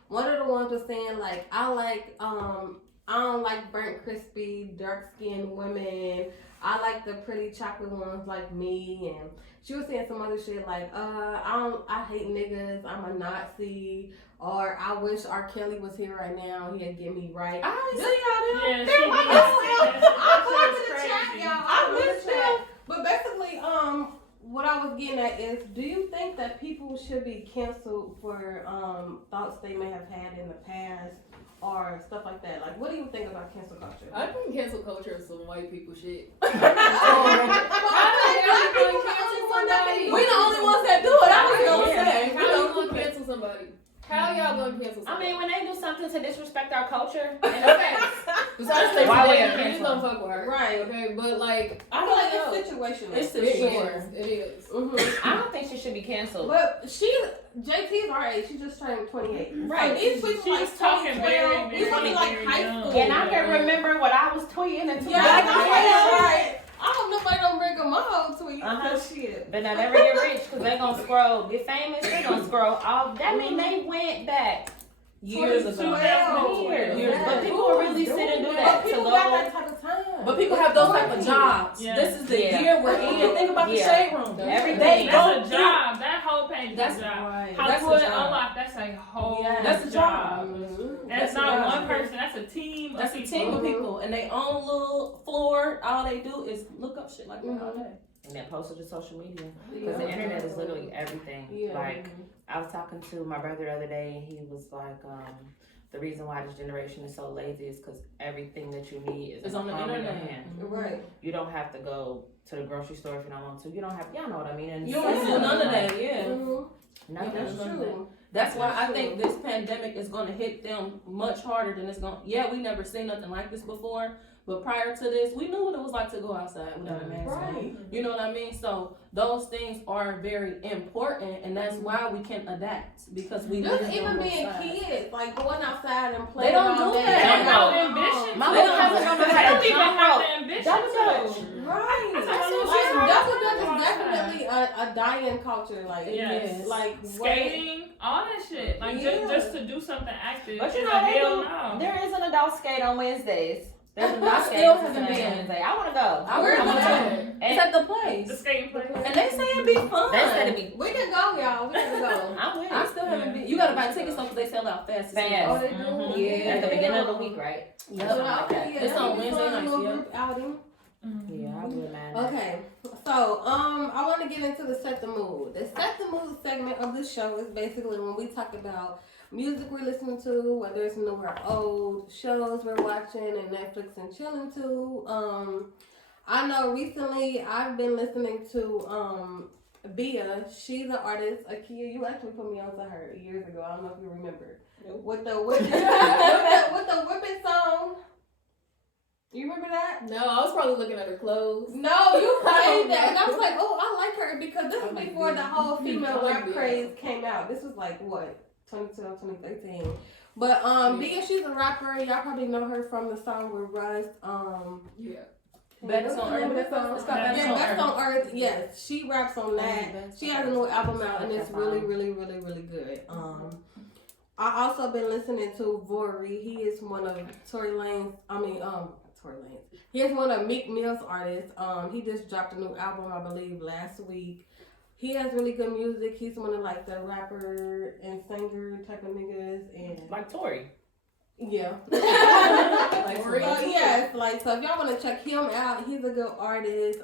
One of the ones was saying like, I don't like burnt crispy dark skinned women. I like the pretty chocolate ones like me. And she was saying some other shit like, I hate niggas. I'm a Nazi. Or I wish R. Kelly was here right now. He'd get me right. I ain't see y'all Yeah, there. she I did. put That's it in the chat, crazy. y'all. I missed it. But basically, what I was getting at is, do you think that people should be canceled for thoughts they may have had in the past or stuff like that? Like, what do you think about cancel culture? I think cancel culture is some white people shit. We the only ones that do it. I was gonna say. How you gonna cancel somebody? How y'all gonna cancel I somebody? mean, when they do something to disrespect our culture, Okay. Besides they Why would together, they you just cancel? don't fuck with her. Right. Okay, but like, I feel like it's situational. It's it sure. is. It is. Mm-hmm. I don't think she should be canceled. But JT's our age. She just turned 28. Right. So these people She's like talking 2012, very, these very, women like very high young. school. And I can remember what I was tweeting and Yeah, back that's then. right. I hope nobody don't bring up my whole it. You shit. But not never get rich because they gonna scroll, get famous. They gonna scroll all. That mean they went back Years ago. 12 Years But ago. people really sit and do that to People low. got that type of time. But people have those type of jobs. Yeah. This is the Yeah. year we're in. Think about the Yeah. shade room. Everything. They That's go a job. That whole page That's is a job. right. That's a Hollywood job. Unlocked, that's a whole That's a job. Mhm. That's That's a not job. one person, that's a team That's of a people. team of people, and they own little floor. All they do is look up shit like that all day. And then post it to social media. Yeah. Because the internet is literally everything. Yeah. Like, I was talking to my brother the other day, and he was like, the reason why this generation is so lazy is because everything that you need is It's in on the palm of your internet. hand. Right. You don't have to go to the grocery store if you don't want to. You don't have, y'all know what I mean? And You don't do none of that, yeah. Mhm. Nothing. That's None of true. That's why I That's think true. this pandemic is going to hit them much harder than it's going. Yeah, we never seen nothing like this before. But prior to this, we knew what it was like to go outside without a mask on. Right. You know what I mean? So those things are very important, and that's why we can adapt because we Just live even on both being sides. kids, like going outside and playing. They don't all do day. that. They have no They ambition. My to. little cousin don't know They how don't to even jump have rope. the ambition Double to. dutch. Right. That's Like, what double I'm dutch is saying. definitely a dying culture. Like, Yes. like Skating, all that shit. Like Yeah. just to do something active. But you is know, a they hell do, no. there is an adult skate on Wednesdays. There's an I adult still skate haven't on been. Wednesday. I want to go. I Where's want it to. at? It's at the The place, skating place. and they say it be fun. They said it'd be. We can go, y'all. We can go. I'm with I it. still haven't been. You gotta buy tickets though because they sell out fast. Fast. Oh, they do? Mhm. Yeah. At the beginning of the week, right? Yep. So, okay, yeah, It's that on would be Wednesday fun, nights, little yeah. group outing. Yeah, I would, man. Okay, so I want to get into the set the mood. The set the mood segment of this show is basically when we talk about music we're listening to, whether it's new or old, shows we're watching and Netflix and chilling to. I know recently I've been listening to Bia. She's an artist. Akia, you actually put me onto her years ago. I don't know if you remember. Nope. With the with the whipping song. You remember that? No, I was probably looking at her clothes. No, you played that, and I was like, oh, I like her because this I was like before the Bia. whole female I like rap Bia. craze came out. This was like what 2012, 2013. But Bia, she's a rapper. Y'all probably know her from the song with Russ. Yeah. Best on Earth. That song? It's called Best Yeah, on Best Earth. on Earth. Yes, she raps on that. Best She on has a Earth. new album out, and it's That really, song. really, really, really good. I also been listening to Vori. He is one of Tory Lanez. Tory Lanez. He is one of Meek Mill's artists. He just dropped a new album, I believe, last week. He has really good music. He's one of like the rapper and singer type of niggas, and Like Tori. yeah. Like for real. So yes, like so if y'all want to check him out, he's a good artist.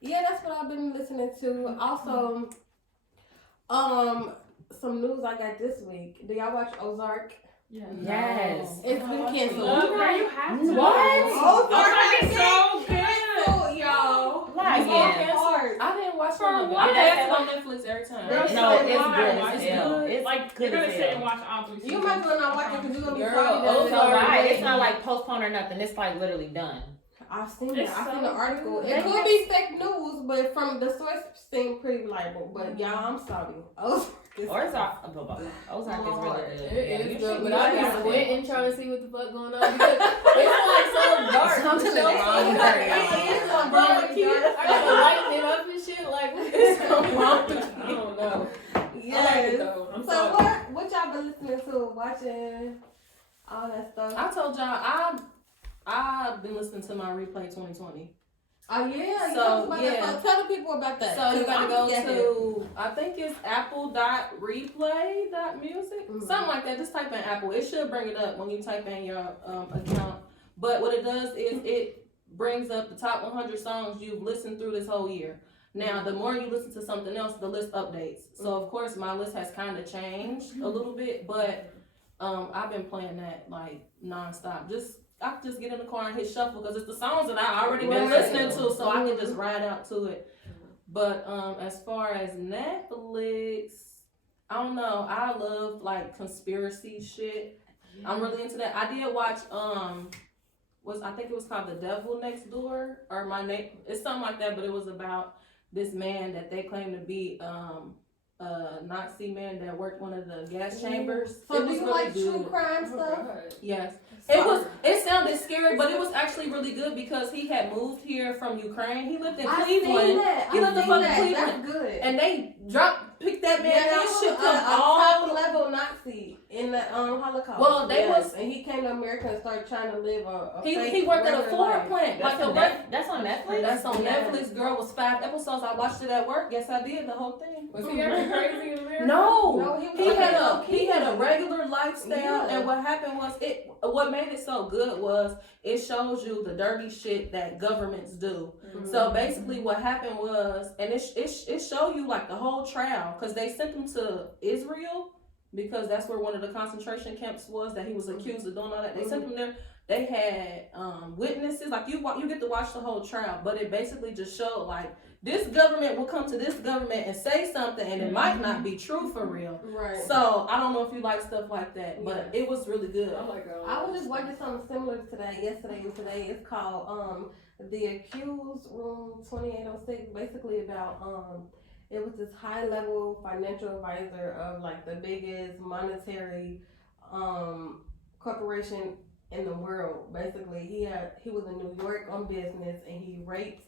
Yeah, that's what I've been listening to. Also, some news I got this week. Do y'all watch Ozark? Yes. It's been canceled. Look, girl, you have to. What? Ozark is so good. canceled, y'all. Like, It's yeah. hard. I didn't watch For all of it. what? I have it on Netflix every time. Girl, No, so it's why? good Why as it's hell. good? It's Like, good you're as gonna sit and hell. watch all 3 seasons. You might as well not watch it because you're gonna be Girl, sorry Ozark. that Right. It's not like postponed or nothing. It's like literally done. I've seen it. It's I've seen so the article. good. It could be fake news, but from the source seemed pretty reliable. But y'all, I'm sorry. Ozark is Ozark is really good. It you is good, should but watch I be it. squinting trying to see what the fuck going on because it's like so dark. Something The show is wrong so with dark. her, y'all. It is so Something dark. wrong with you. I gotta lighten it up and shit. Like what's so wrong with you? I don't know. I like it Yes. though. I'm So sorry. what y'all been listening to, watching, all that stuff? I told y'all I've been listening to my replay 2020. Oh yeah, you So, talked about yeah. that. So tell the people about that. So you 'cause gotta I'm go scared. to I think it's apple.replay.music. Mhm. Something like that. Just type in Apple. It should bring it up when you type in your account. But what it does is it brings up the top 100 songs you've listened through this whole year. Now, the more you listen to something else, the list updates. So, of course, my list has kind of changed a little bit, but I've been playing that like nonstop. I can just get in the car and hit shuffle because it's the songs that I already been Right. listening to, so I can just ride out to it. But as far as Netflix, I don't know. I love like conspiracy shit. I'm really into that. I did watch I think it was called The Devil Next Door or My Name. It's something like that, but it was about this man that they claim to be Nazi man that worked one of the gas chambers. So It do was you really like good. true crime Oh, stuff? God. Yes. So- It sounded scary, but it was actually really good because he had moved here from Ukraine. He lived in I seen Cleveland. that. He I lived in seen fucking that. Cleveland. That's good. And they picked that man he out, was shipped a him all. top level Nazi in the Holocaust. Well, they was- and he came to America and started trying to live a He fake worked at a regular Ford life. plant. That's Like on a that's on Netflix. That's on Yeah. Netflix. Girl, it was 5 episodes. I watched it at work. Yes, I did the whole thing. Was he acting crazy in America? No, No, he was he like had a he had a regular lifestyle, Yeah. and what happened was what made it so good was it shows you the dirty shit that governments do. Mm-hmm. So basically, what happened was, and it showed you like the whole trial because they sent him to Israel because that's where one of the concentration camps was that he was accused of doing all that. They sent him there. They had witnesses, like you get to watch the whole trial, but it basically just showed like this government will come to this government and say something, and it might not be true for real. Right. So I don't know if you like stuff like that, but it was really good. I like it. I was just watching something similar to that yesterday and today. It's called The Accused Room 2806. Basically about it was this high level financial advisor of like the biggest monetary corporation in the world. Basically, he was in New York on business and he raped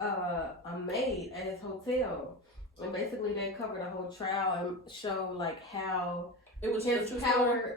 a maid at his hotel. And basically they covered a whole trial and showed like how It was his true power.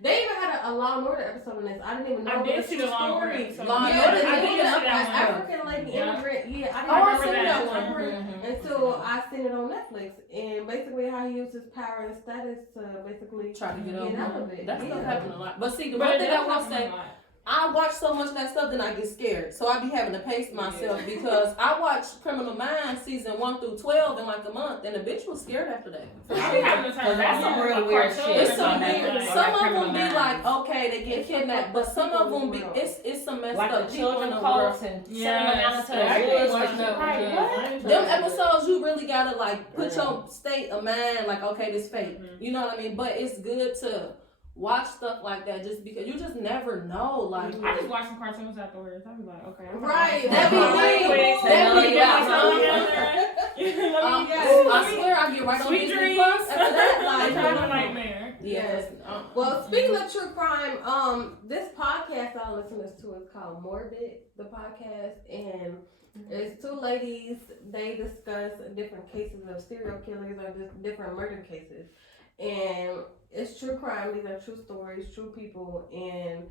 They even had a Law and Order episode on this. I didn't even know. I it did was see a the Law and Order story. episode. Law and Yeah, Order. the I did see that one. African lady Yeah. immigrant. Yeah, I Oh, I didn't seen remember that that one. one until I seen it on Netflix. And basically how he used his power and status to basically Try to get get out over of it. That stuff Yeah. happened a lot. But see, the But one it thing does I will happen say, a lot. I watch so much of that stuff, then I get scared. So I be having to pace myself because I watched Criminal Minds season 1 through 12 in like a month, and the bitch was scared after that. I be having to turn Cause that's on some real a weird cartoon shit. It's some or something weird. like Some that. of them Criminal be Minds. like, okay, they get It's kidnapped, some but some of them be world. it's some messed Like up the people in children the cults world. and Yes. sending them down to the I can't woods. watch and that shit. one. Like, Yeah. what? I ain't Them trying to- episodes you really gotta like put Yeah. your state of mind like, okay, this fake. You know what I mean? But it's good to watch stuff like that just because you just never know. Like I just watch some cartoons afterwards. I be like, okay. I'm Right. That be me. That be I swear I get right on Sweet Disney dreams. Plus after that. I'm having a Like, nightmare. yes. Well, speaking of true crime, this podcast I listen to is called Morbid, the podcast, and it's two ladies. They discuss different cases of serial killers or just different murder cases, and it's true crime. These are true stories, true people, and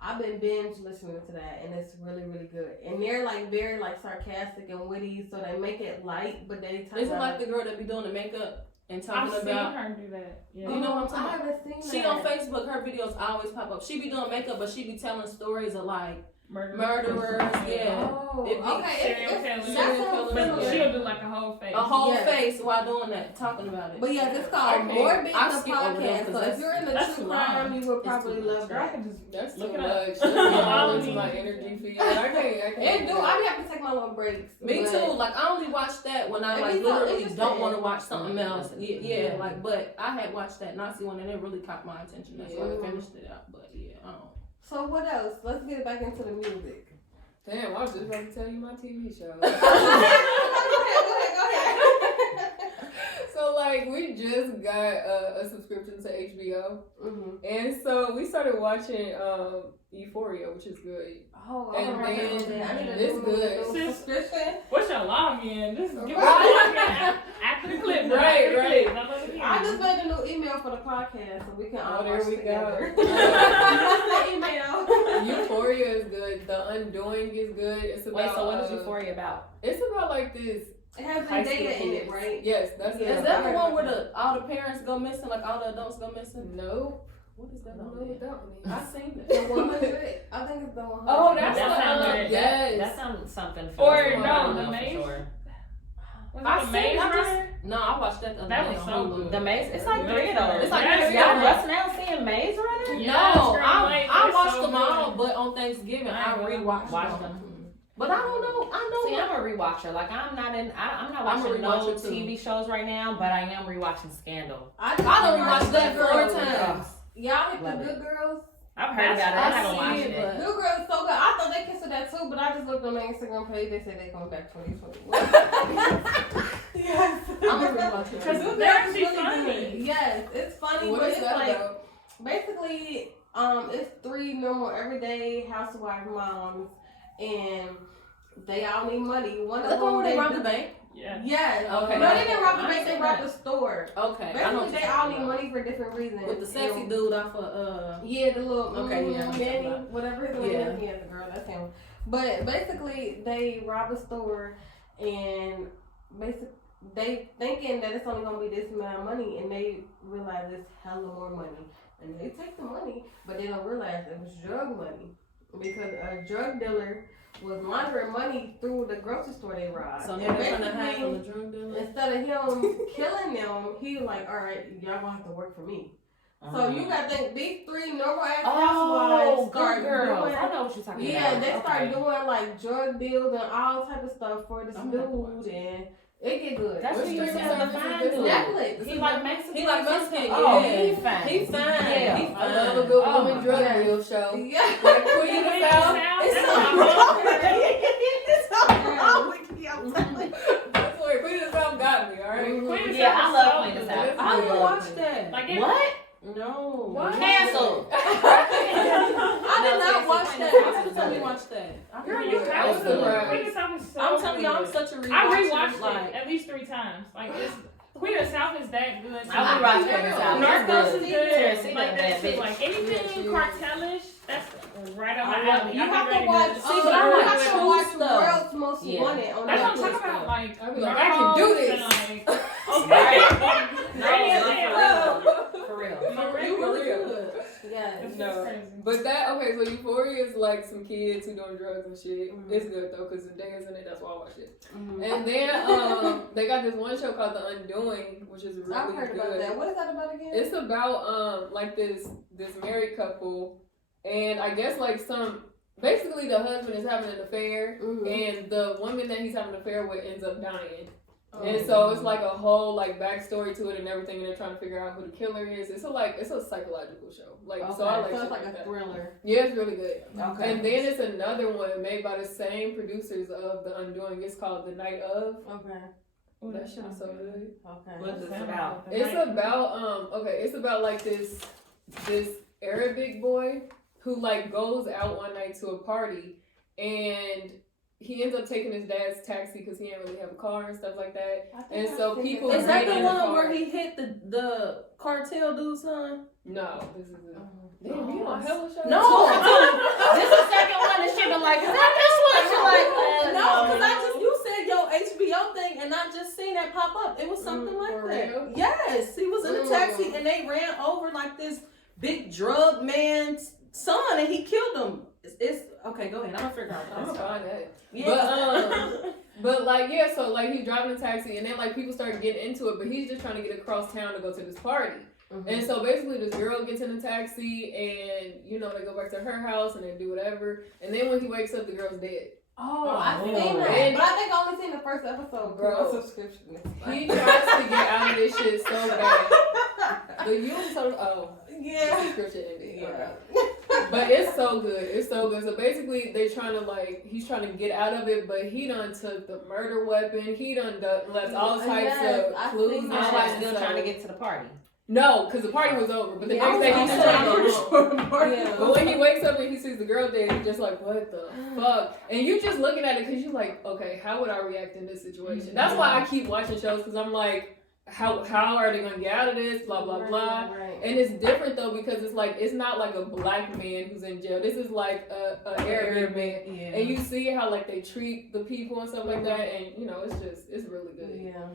I've been binge listening to that, and it's really, really good. And they're like very like sarcastic and witty, so they make it light, but they talk Isn't about like the girl that be doing the makeup and I've talking seen about. her do that. Yeah. You know what I'm I talking about? haven't seen She that. on Facebook, her videos always pop up. She be doing makeup, but she be telling stories of like murderers, yeah. Oh, It be okay. serial That killers. sounds Serial But killers, similar. she'll do like a whole face. a whole Yes. face while doing that, talking about it. But yeah, it's called Okay. Morbid, I the skip over them podcast. 'cause So if that's- you're into that's true too crime, long. you will It's probably too love Girl, I that. can just That's too look it much. up. That's all Follow into me. my energy field. I can't. It do. I be having to take my little breaks. Me but- too. Like I only watch that when I It like be so literally interesting. don't want to watch something else. Yeah, Yeah. like but I had watched that Nazi one and it really caught my attention. That's why Yeah. I finished it out. But yeah, I don't. So what else? Let's get back into the music. Damn, I was just about to tell you my TV show. go ahead. So like we just got a subscription to HBO, Mm-hmm. and so we started watching Euphoria, which is good. Oh, And I'm right then on there. I need to it's do good. a little subscription. What's your login? Just give me a Right. login after the clip. now, Right, after the right. clip. Not on the I camera. just made a new email for the podcast, so we can all Oh, there watch we together. go. That's the email. Euphoria is good. The Undoing is good. It's about. Wait, so what is Euphoria about? It's about like this. It has High Zendaya school in it, kids. right? Yes, that's Yeah. it. Is that the one where all the parents go missing, like all the adults go missing? Nope. What is I that don't on know what there? that one I is. seen The it. 100. I think it's the 100. Oh, that's That the sounds one. Yes. That sounds something. Or familiar, but I no, don't the know for Maze? sure. Was I it the seen Maze it, I just- Runner? No, I watched that the other That day was on so Hulu. good. The Maze. It's like three of those. It's like Yes, three y'all of them. Y'all busting out seeing Maze Runner? Yes, No, girl, I they're watched so them all, good. but on Thanksgiving I rewatched Watch them. them. But I don't know. I know. See, I'm a rewatcher. Like I'm not I'm a watching no rewatcher, too. TV shows right now, but I am rewatching Scandal. I done rewatched that Good 4 Girls. times. Y'all hit the Love it. Good Girls? I've heard about it. I haven't I watched see it, it. but- Good Girls is so good. I thought they kissed that too, but I just looked on their Instagram page. They said they coming back 2021. Yes. gonna rewatch it. Because they're actually really funny. good. Yes, it's funny, What but is it's that like about? basically, it's 3 normal everyday housewife moms, and they all need money. One of That's the one them where they robbed the bank. Yeah. Yes. Okay. No, they didn't rob the I bank. They seen robbed that. the store. Okay. I know Basically, what they you're all talking need about. money for different reasons. With the sexy And- dude off of Yeah, the little Okay, yeah, I know what you're Manny, talking about. whatever his name Yeah. is. Yeah, the girl, that's him. But basically, they rob a store, and they thinking that it's only gonna be this amount of money, and they realize it's hella more money, and they take the money, but they don't realize it was drug money because a drug dealer was laundering money through the grocery store they robbed. So And now they're trying to hide basically, from the drug dealer. instead of him killing them, he was like, all right, y'all gonna have to work for me. So you gotta think these 3 normal ass housewives Oh, start good girls. doing. I know what you're talking Yeah, about. they start Okay. doing like drug deals and all type of stuff for this I'm gonna have to watch dude, and it get good. That's What what you streaming said, the service is fine this dude. Netflix. He like Mexican. He like Mexican. Oh, Yeah. he fine. He's fine. Yeah. He's I love a fine. good Oh woman my drug God. deal show. Yeah. Like Queen of the South. It's That's so what wrong. It's so wrong with you, I'm telling you. That's where Queen of the South got me, alright? Queen of Yeah, I South love is so Queen of good. South. I didn't love watch Queen. that. Like, it, What? No. What? Cancel. I did not seriously, watch Queen that. of I South should is tell me good. watch that. I Girl, didn't you watch that. have That's to. good. Queen of South is so I'm telling you, I'm good. such a rewatcher. I rewatched like, it at least 3 times. Like, it's, Queen of South is that good. I would watch Queen of South. Narcos is It's good. Seriously, Like, that that shit. bitch. Like, anything cartelish, that's right up my I love alley. it. You I be have ready to watch. to- See, you but I like have to true watch stuff. World's Most Yeah. Wanted on That's what I'm Netflix. talking about. Like, I be like, I can do this. Like, Right. okay. For real. You for real. Yes. It's No. just crazy. But that, okay, so Euphoria is like some kids who doing drugs and shit. Mhm. It's good though, because Zendaya's in it, that's why I watched it. Mhm. And then they got this one show called The Undoing, which is really I've heard good. about that. What is that about again? It's about like this married couple, and I guess like basically the husband is having an affair, Mhm. and the woman that he's having an affair with ends up dying. Oh. And so it's like a whole like backstory to it and everything, and they're trying to figure out who the killer is. It's a psychological show. Like Okay. so I like so shit it's like a that. thriller. Yeah, it's really good. Okay. And then it's another one made by the same producers of The Undoing. It's called The Night Of. Okay. That shit is so good. Okay. What is this about? It's about it's about like this Arabic boy who like goes out one night to a party, and he ends up taking his dad's taxi because he didn't really have a car and stuff like that. And so people is that the in the one car. where he hit the cartel dude's son? No, this is it. No. Damn, you on hella show? No, This is the second one that she been like, is that this one? She like, no, because I just you said your HBO thing, and I just seen that pop up. It was something like for that. real? Yes, he was in a taxi, and they ran over like this big drug man's son, and he killed him. It's okay. Go ahead. I'm gonna figure out. I'm gonna find that. Yeah. But like yeah, so like he's driving a taxi and then like people start getting into it, but he's just trying to get across town to go to this party. Mhm. And so basically this girl gets in the taxi and you know they go back to her house and they do whatever. And then when he wakes up, the girl's dead. Oh, I've seen Oh. that. And- But I think I only seen the first episode. Bro. Bro, subscription. He tries to get out of this shit so bad. The you Yeah. subscription ended. Yeah. Okay. But it's so good. It's so good. So basically, they're trying to like, he's trying to get out of it, but he done took the murder weapon. He done left all types Yes, of I clues seen and that. shit. I'm like And still so- trying to get to the party. No, because the party was over. But the Yeah, next day I he was just trying to also go home. Yeah. But when he wakes up and he sees the girl dead, he's just like, what the fuck? And you just looking at it because you're like, okay, how would I react in this situation? That's why I keep watching shows because I'm like, how are they going to get out of this? Blah, blah, blah. Right. And it's different though because it's like it's not like a black man who's in jail. This is like a Arabic man, Yeah. and you see how like they treat the people and stuff like that, and you know it's really good. Yeah.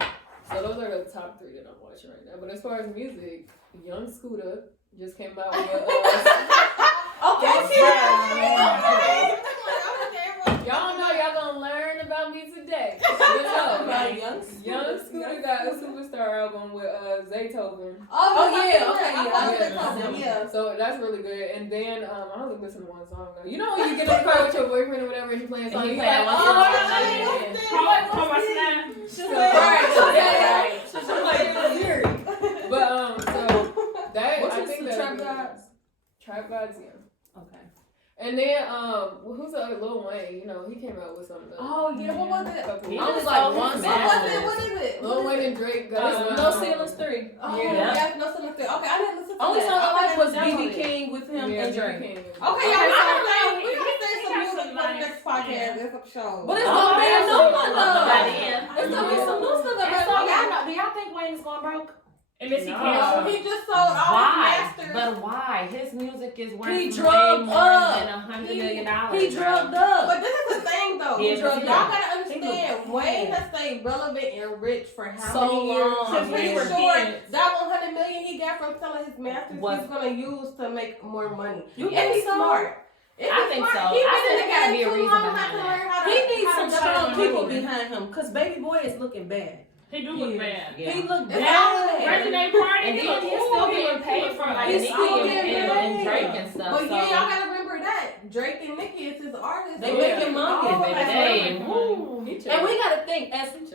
So those are the top 3 that I'm watching right now. But as far as music, Young Scooter just came out with y'all know y'all gonna learn about me today. You know, Young Scooter got a superstar album with Zaytoven. Oh, yeah, okay, I yeah, love yeah. that song. Yeah. So that's really good. And then I only listen to one song though. You know when you get in the car with your boyfriend or whatever and you playing a song, And you you like, playing one oh, song. Call my snap. Right. She's like, But so that What's I think the that Trap Gods? Trap Gods, yeah. Okay. And then, who's the other Lil Wayne? You know, he came out with something. Oh yeah, what was it? Couple I was weeks. like What one was What was song. it? What is it? Lil Wayne and Drake got No Ceilings 3. Oh Yeah. yes, no Ceilings 3. Okay, I didn't listen to Only that. song I Okay, liked was download BB it. King with him Yeah, and Drake. Drake. Okay, y'all, Okay, I so don't know. he- We gotta he say some got music some for the nice- next podcast. yeah. It's a show. But it's Oh, gonna be a new one though. By then. It's gonna be some new stuff And so about y'all know, do y'all think Wayne is going broke? And Missy No. No, King. he just sold all Why? his masters. But why? His music is worth He way drugged more up. than $100 He- million. He drugged But up. this is the thing, though. Yeah, Y'all but gotta He understand, was Wayne bad. has stayed relevant and rich for how So many years? long. I'm pretty Yeah. sure Kids. that 100 million he got from selling his masters, Was- he's gonna use to make more money. You If think he's so? smart. If I he's think smart, so. He I been think in the there gotta game be a too reason long behind not to that. learn how to. He needs how some to strong juggle people money. behind him, cause Baby Boy is looking bad. He do look bad. Yeah. He looked It's bad. Birthday party. And he then look he's cool. still He getting look paid cool from for like He's Nicki still and, getting and paid. Drake and stuff. But so. yeah, y'all gotta remember that Drake and Nicki is his artists. They So making money, all baby. that They- stuff. woo. And we gotta think,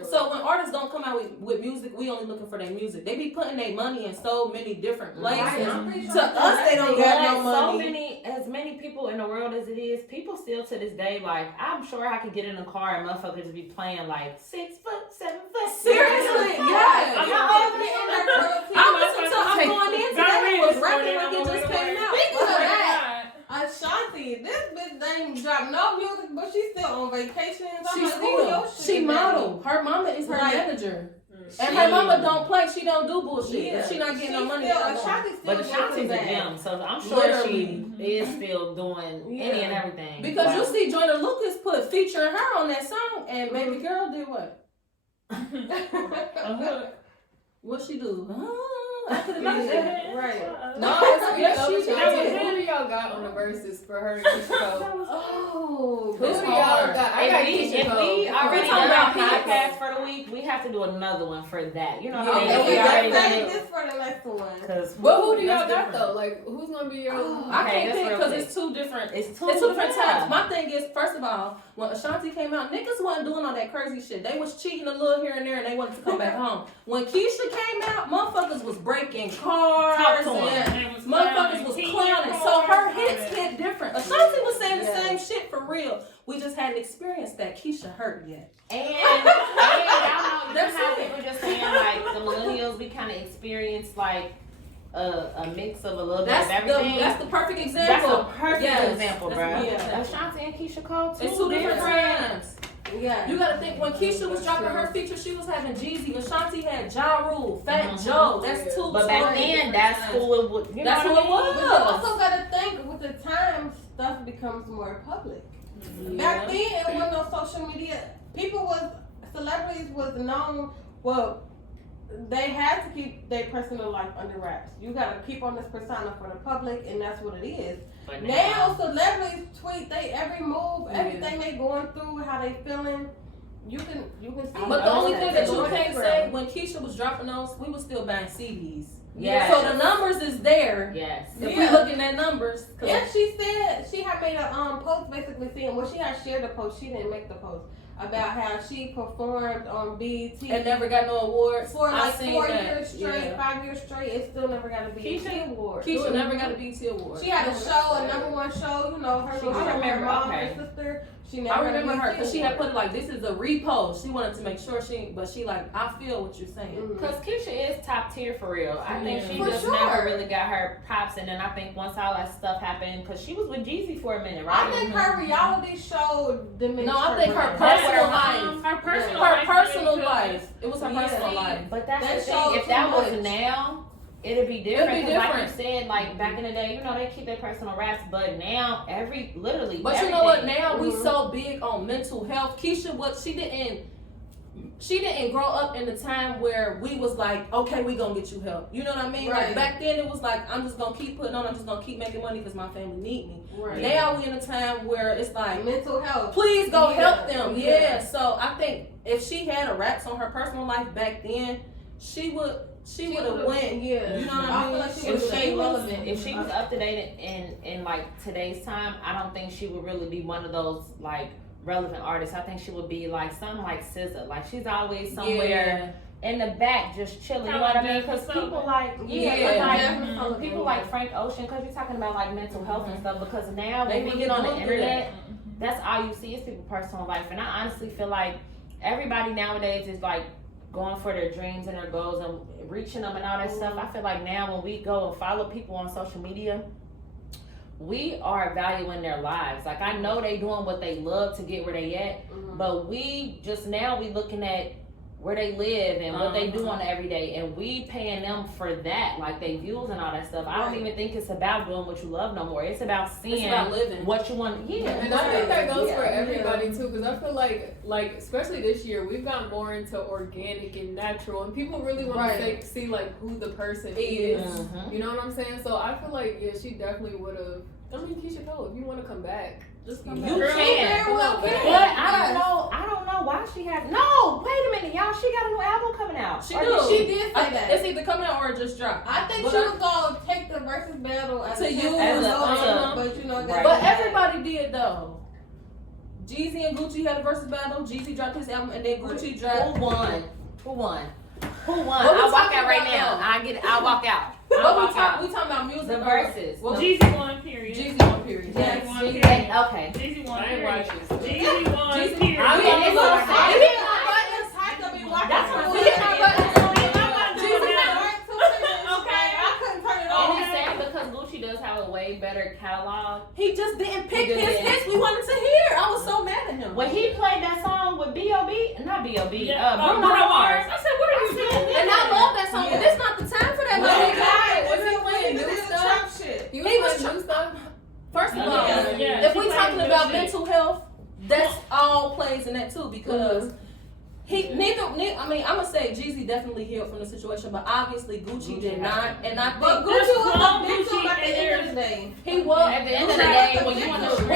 so when artists don't come out with music, we only looking for their music. They be putting their money in so many different places. Right, I'm pretty sure To us, they don't But got no so money. as many people in the world as it is, people still to this day, like, I'm sure I could get in a car and motherfuckers be playing like 6 foot, 7 foot. Seriously, yes. How old is it? I listened to I'm going in today and was rapping like it just came out. Speaking of that, Ashanti, this bitch ain't dropped no music, but she's still on vacation. She model. Her mama is her Like- manager. And her mama don't play. She don't do bullshit. Yeah. If she not getting no money, Still, she not going. Ashanti still But Ashanti's a bad. gem, so I'm sure Literally. she is still doing any and everything. Because Wow. you see Joyner Lucas put featuring her on that song, and Baby Girl did what? What she do? I could have done that. Right. No, Yes, speaking she of did. Ashanti, who do y'all got on the verses for her and Keisha Cole? Oh, Who do that's y'all hard. got? I got If we Keisha Cole. already talking done our about hits. podcast for the week, we have to do another one for that. You know what I mean? Okay, If we we already just done say it. this for the next one. Cause But who do y'all That's got different. though? Like, who's gonna be your? I Okay, can't that's think real because quick. it's two different. it's It's two different yeah. times. My thing is, first of all, when Ashanti came out, niggas wasn't doing all that crazy shit. They was cheating a little here and there, and they wanted to come back home. When Keisha came out, motherfuckers was breaking cars. Talk to and him. motherfuckers was clowning. So her hits hit different. Ashanti was saying the same shit for real. We just hadn't experienced that Keisha hurt yet. And y'all know, That's how it. people just saying like the millennials, we kind of experience like a mix of a little bit of everything. That's the perfect That's example. a perfect Yes. example, That's bro. a perfect example. Ashanti and Keisha Cole, It's two different times. Yeah. You gotta think when Keisha was dropping her feature, she was having Jeezy. Ashanti had Ja Rule, Fat Joe. That's two. But back totally then, different that's times. who it would. You That's know who what it I mean? was. But you also gotta think with the times, stuff becomes more public. Back then, it wasn't no social media. Celebrities was known. Well, they had to keep their personal life under wraps. You gotta keep on this persona for the public, and that's what it is. But Now celebrities tweet they every move, everything they going through, how they feeling. You can see. But the only thing that you on can't Instagram. say when Keisha was dropping those, we was still buying CDs. Yes. So the numbers is there. Yes. If Yeah. we looking at numbers, 'cause Yeah, she said she had made a post basically saying, well, she had shared a post. She didn't make the post about how she performed on BET and never got no awards. for I like seen 4 that. years straight, Yeah. 5 years straight. It still never got a BET Keisha- award. Keisha never got a BET award. She had a show, a #1 show. You know, her She little show with her remember, mom okay. and sister. She I never remember got a her BET because she had award. put like, this is a repost. She wanted to make sure but she like, I feel what you're saying. Mhm. Because Keisha is top tier for real. I think she For just sure. never really got her props, and then I think once all that stuff happened, because she was with Jeezy for a minute, right? I think her reality show diminished. No, I think her brand. personal That's life. Her personal Her life. personal really life. It was her Yeah. personal life. But that's That the show thing. If too that was much. now, it'd be different. It'd be 'cause like different. you said, like back in the day, you know, they keep their personal raps, but now literally. But everything. you know what? Now we Mhm. so big on mental health. Keisha, she didn't grow up in the time where we was like, okay, we gonna get you help. You know what I mean? Right. Like back then, it was like, I'm just gonna keep putting on. I'm just gonna keep making money because my family need me. Right. Now we in a time where it's like, Mental health. please go Yeah. help them. Yeah. Yeah. So I think if she had a raps on her personal life back then, she would have went. Yeah. You know what I feel mean? like she If would she have was, relevant. if she was up to date in like today's time, I don't think she would really be one of those like relevant artist, I think she would be like something like SZA. Like she's always somewhere in the back just chilling. You know what I mean? Because people like people like Frank Ocean. Because you're talking about like mental health and stuff. Because now when we get on the internet, that's all you see is people's personal life. And I honestly feel like everybody nowadays is like going for their dreams and their goals and reaching them and all that stuff. I feel like now when we go and follow people on social media, we are valuing their lives. Like I know they doing what they love to get where they at, but we looking at where they live and what they do on the everyday, and we paying them for that, like they views and all that stuff. I don't even think it's about doing what you love no more. It's about seeing living what you want. And I think that goes for everybody too, because I feel like especially this year, we've gotten more into organic and natural, and people really want to see like who the person is. You know what I'm saying? So I feel like she definitely would have. I mean, Keisha Cole, if you want to come back, just come back. You can. But I don't know why she has. No, wait a minute, y'all. She got a new album coming out. She did say that. It's either coming out or it just dropped. I think she was gonna take the versus battle as to use, but you know, but everybody did though. Jeezy and Gucci had a versus battle. Jeezy dropped his album, and then Gucci dropped. Who won? I'll walk out right now. I'll walk out. We talking about music. The verses. Well, Jeezy won, period. Jeezy won, period. Jeezy won, period. Okay. Jeezy won, I ain't period. watching. Jeezy won, period. That's what we Gucci does have a way better catalog. He just didn't pick his hits we wanted to hear. I was so mad at him. When he played that song with B.O.B., not B.O.B., Bruno Mars. I said, what are you doing? And I love that song, but this not the time for that. Was he playing new stuff? He was playing new stuff? First of all, if we talking about mental health, that's all plays in that too, because I'm gonna say Jeezy definitely healed from the situation, but obviously Gucci did not. And I think Gucci was a victim at the end of the day. He was. At the end of the day, when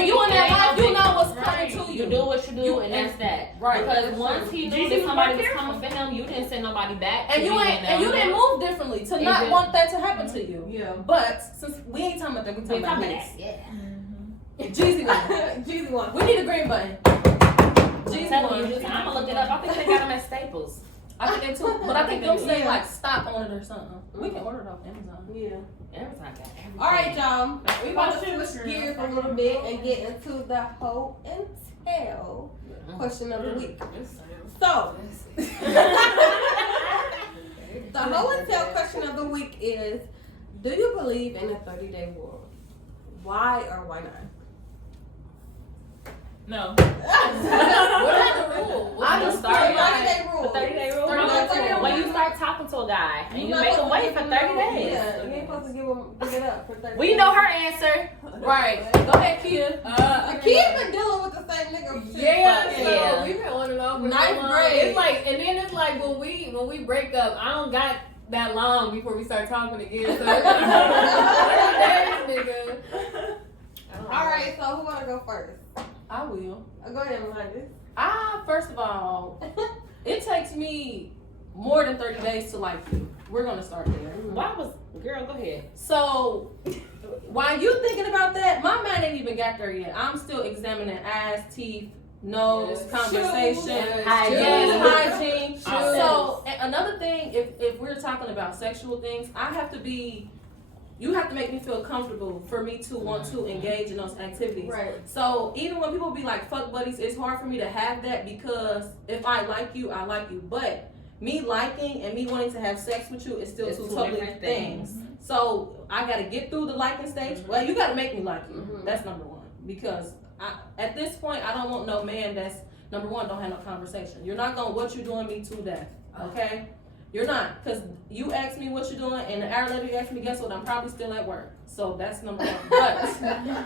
you in that life, you know what's coming to you. You do what you do, and that's that. Right. Because once he knew that somebody was coming for him, you didn't send nobody back. And you didn't move differently to not want that to happen to you. Yeah. But since we ain't talking about that, we talking about hits. Yeah. Jeezy won. Jeezy won. We need a green button. I'm gonna look it up. I think they got them at Staples. I think they too, but I think them say like stop on it or something. We can order it off Amazon. Yeah. Amazon got everything. All right, y'all. We about to switch gears a little bit and get into the hoe and tell question of the week. So, the hoe and tell question of the week is: do you believe in a 30-day rule? Why or why not? No. What is the rule? I just started 30-day rule. 30-day rule. When you start talking to a guy and you make him wait for 30 days. Yeah, you ain't supposed to give it up for 30 days. We know her answer. Right. Go ahead, Kia. Kia been dealing with the same nigga. So we've been on and off for ninth so long. grade. It's like, and then it's like when we break up, I don't got that long before we start talking again. So nigga. All right, so who wanna go first? I will. Go ahead, Melinda. First of all, it takes me more than 30 days to like you. We're gonna start there. Girl, go ahead. So while you thinking about that, my mind ain't even got there yet. I'm still examining eyes, teeth, nose, conversation, hygiene. So another thing, if we're talking about sexual things, you have to make me feel comfortable for me to want to engage in those activities. Right. So even when people be like fuck buddies, it's hard for me to have that because if I like you, I like you. But me liking and me wanting to have sex with you is still two totally different things. So I gotta get through the liking stage. Well, you gotta make me like you. That's number one. Because at this point, I don't want no man that's, number one, don't have no conversation. You're not gonna what you doing me to death. Okay? You're not, because you asked me what you're doing, and the hour later you asked me, guess what? I'm probably still at work. So that's number one. But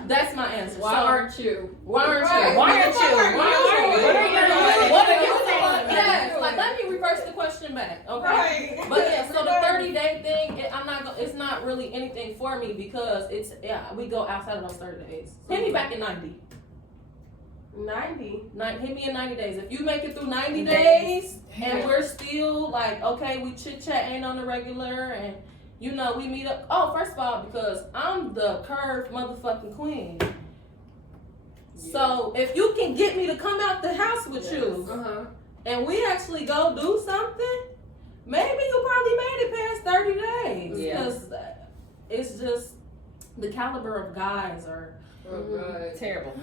that's my answer. Why aren't you? Why aren't you? What are you doing? What are you doing? Yes, like let me reverse the question back, okay? Right. But yeah, so the 30-day thing, it's not really anything for me because we go outside of those 30 days. Hit me back in 90. 90. Hit me in 90 days. If you make it through 90 days and we're still like, okay, we chit chat ain't on the regular and you know we meet up. Oh, first of all, because I'm the curved motherfucking queen. So if you can get me to come out the house with you, and we actually go do something, maybe you probably made it past 30 days. Because it's just the caliber of guys are Terrible.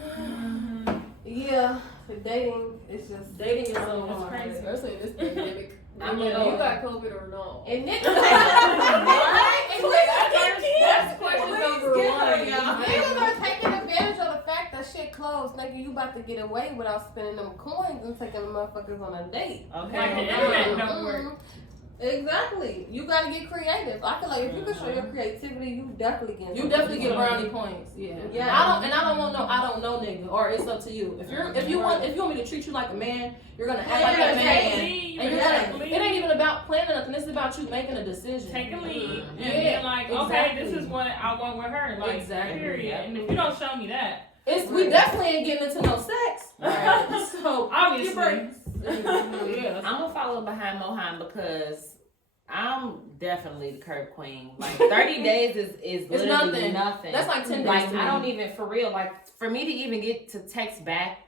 Yeah, dating is just dating is so It's hard. crazy. Especially in this pandemic. I mean, Yeah. you got COVID or not? And niggas, That's question number one. niggas are taking advantage of the fact that shit closed. Nigga, you about to get away without spending them coins and taking the motherfuckers on a date. Like the internet don't work. Exactly. You gotta get creative. I feel like if you can show your creativity, you definitely get. You definitely get brownie points. Yeah. I don't want no I don't know nigga, or it's up to you. If you want me to treat you like a man, you're gonna act like a man. And you're gonna, it ain't even about planning nothing. It's about you making a decision. Take a lead. And Yeah, being like, okay, exactly. this is what I want with her. Like, Exactly. period. And if you don't show me that, We definitely ain't getting into no sex. Right. So obviously. yeah. I'm gonna follow behind Mohan because I'm definitely the curb queen. Like 30 days is literally nothing. That's like 10 days. Like to I me. don't even for real. Like for me to even get to text back,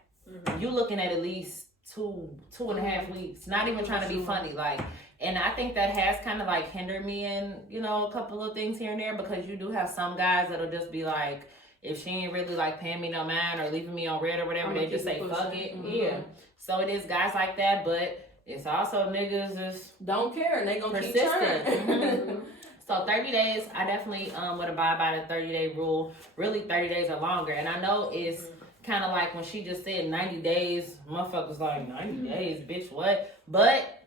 you looking at least two and a half weeks. Not even trying to be funny. Like, and I think that has kind of like hindered me in a couple of things here and there because you do have some guys that'll just be like, if she ain't really like paying me no mind or leaving me on red or whatever, they just say fuck it. Yeah. So it is guys like that, but it's also niggas just don't care and they gonna keep persistent. trying. So 30 days, I definitely would abide by the 30-day rule. Really 30 days or longer. And I know it's kind of like when she just said 90 days, motherfuckers like 90 days, bitch, what? But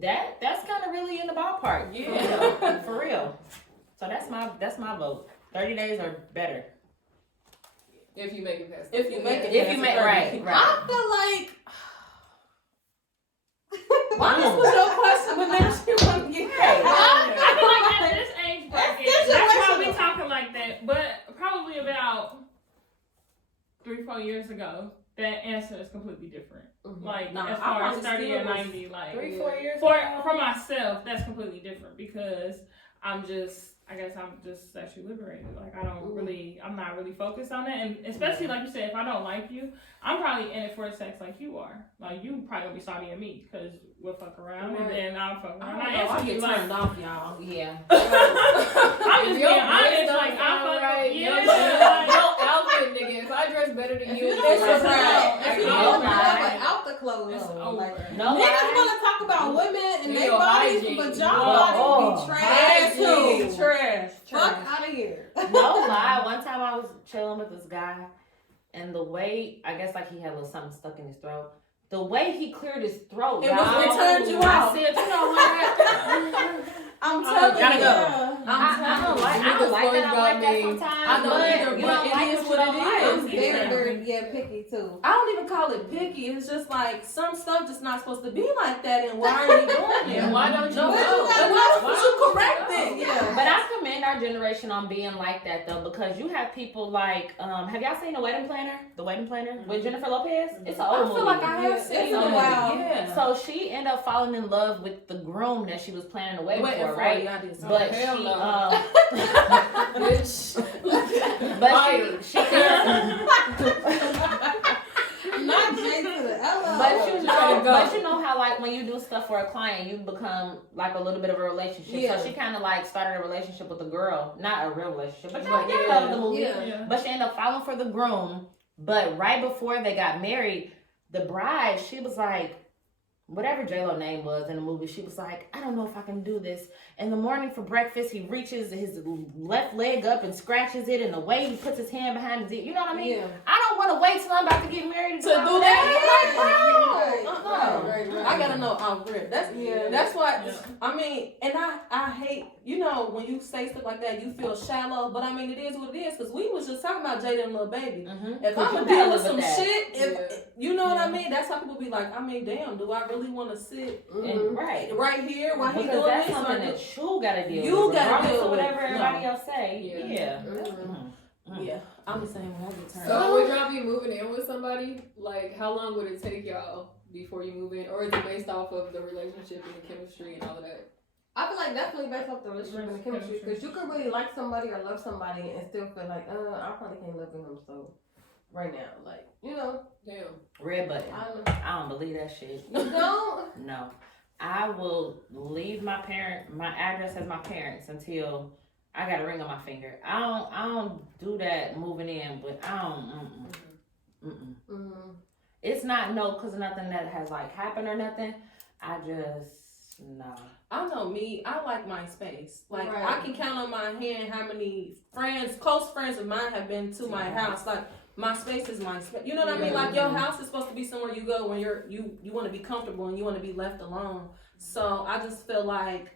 that's kind of really in the ballpark. Yeah. For real. So that's my vote. 30 days or better. If you make it past. If you make it, right. I feel like. Why this was your question, but then she want to get I feel like at this age bracket, that's why we talking like that. But probably about 3-4 years ago, that answer is completely different. Like as far as 30 or 90, like 3-4 years for myself, that's completely different because I'm just sexually liberated. Like I'm not really focused on it, and especially like you said, if I don't like you, I'm probably in it for sex like you are. Like you probably gonna be sorry at me because we'll fuck around and then I'll fuck around. I get turned off, y'all. Yeah. I'm just being honest. Like I fuck right. yeah. No outfit, nigga. If I dress better than you, It's it's right. right. If you No don't lie. out the clothes, It's though, over. like, No niggas lie. wanna talk about women and Nigga, their bodies, hygiene. but y'all Oh, bodies be trash too. Trash. Fuck out of here. No lie. One time I was chilling with this guy, and the way, I guess like he had a little something stuck in his throat. The way he cleared his throat, It y'all, turned you I out. said, you know what? I'm telling Gotta you. go. I'm I don't like that. I like that sometimes. I don't either, you but don't it like is what what you it don't is. like. I'm very picky too. I don't even call it picky. It's just like some stuff just not supposed to be like that. And why are you doing it? And why don't you No, know? and why don't you correct it? Yeah. But I commend our generation on being like that though, because you have people like, have y'all seen The Wedding Planner? The Wedding Planner with Jennifer Lopez? It's an I old feel movie. like I have seen It's it. a while. Yeah. So she ended up falling in love with the groom that she was planning the wedding for, right? Yeah, I did see But that. hell she, no. but she Not J to the L. but you know how like when you do stuff for a client, you become like a little bit of a relationship. Yeah. So she kind of like started a relationship with a girl, not a real relationship, but But y'all yeah. know the movie. Yeah. But she ended up falling for the groom. But right before they got married, the bride, she was like, whatever J-Lo name was in the movie, she was like, I don't know if I can do this. In the morning for breakfast, he reaches his left leg up and scratches it, and the way he puts his hand behind his ear, you know what I mean? Yeah. I don't want to wait till I'm about to get married To do that? Right. Uh-uh. I gotta know off rip. That's why. Yeah. I mean, and I hate, when you say stuff like that, you feel shallow. But I mean, it is what it is. Because we was just talking about Jada and Lil Baby. Mm-hmm. If I'm gonna deal with some shit, you know what I mean. That's how people be like, I mean, damn, do I really want to sit Mhm. right here while he Because doing that's this? something Or that you gotta deal You with. gotta regardless deal of with. whatever everybody No. else say. Yeah. Yeah. Mhm. yeah, I'm the same when I get turned. So would y'all be moving in with somebody? Like, how long would it take y'all before you move in? Or is it based off of the relationship and the chemistry and all of that? I feel like definitely based off the relationship and the chemistry, because you could really like somebody or love somebody and still feel like, I probably can't live with them, so right now. Like, you know. Damn. Red button. I don't believe that shit. You don't? No. I will leave my address as my parents until I got a ring on my finger. I don't do that moving in, but I don't, It's not cause of nothing that has like happened or nothing. I just, no. I know me, I like my space. Like, Right. I can count on my hand how many close friends of mine have been to my house. Like, my space is my space. You know what I mean? Like, your house is supposed to be somewhere you go when you want to be comfortable and you want to be left alone. So I just feel like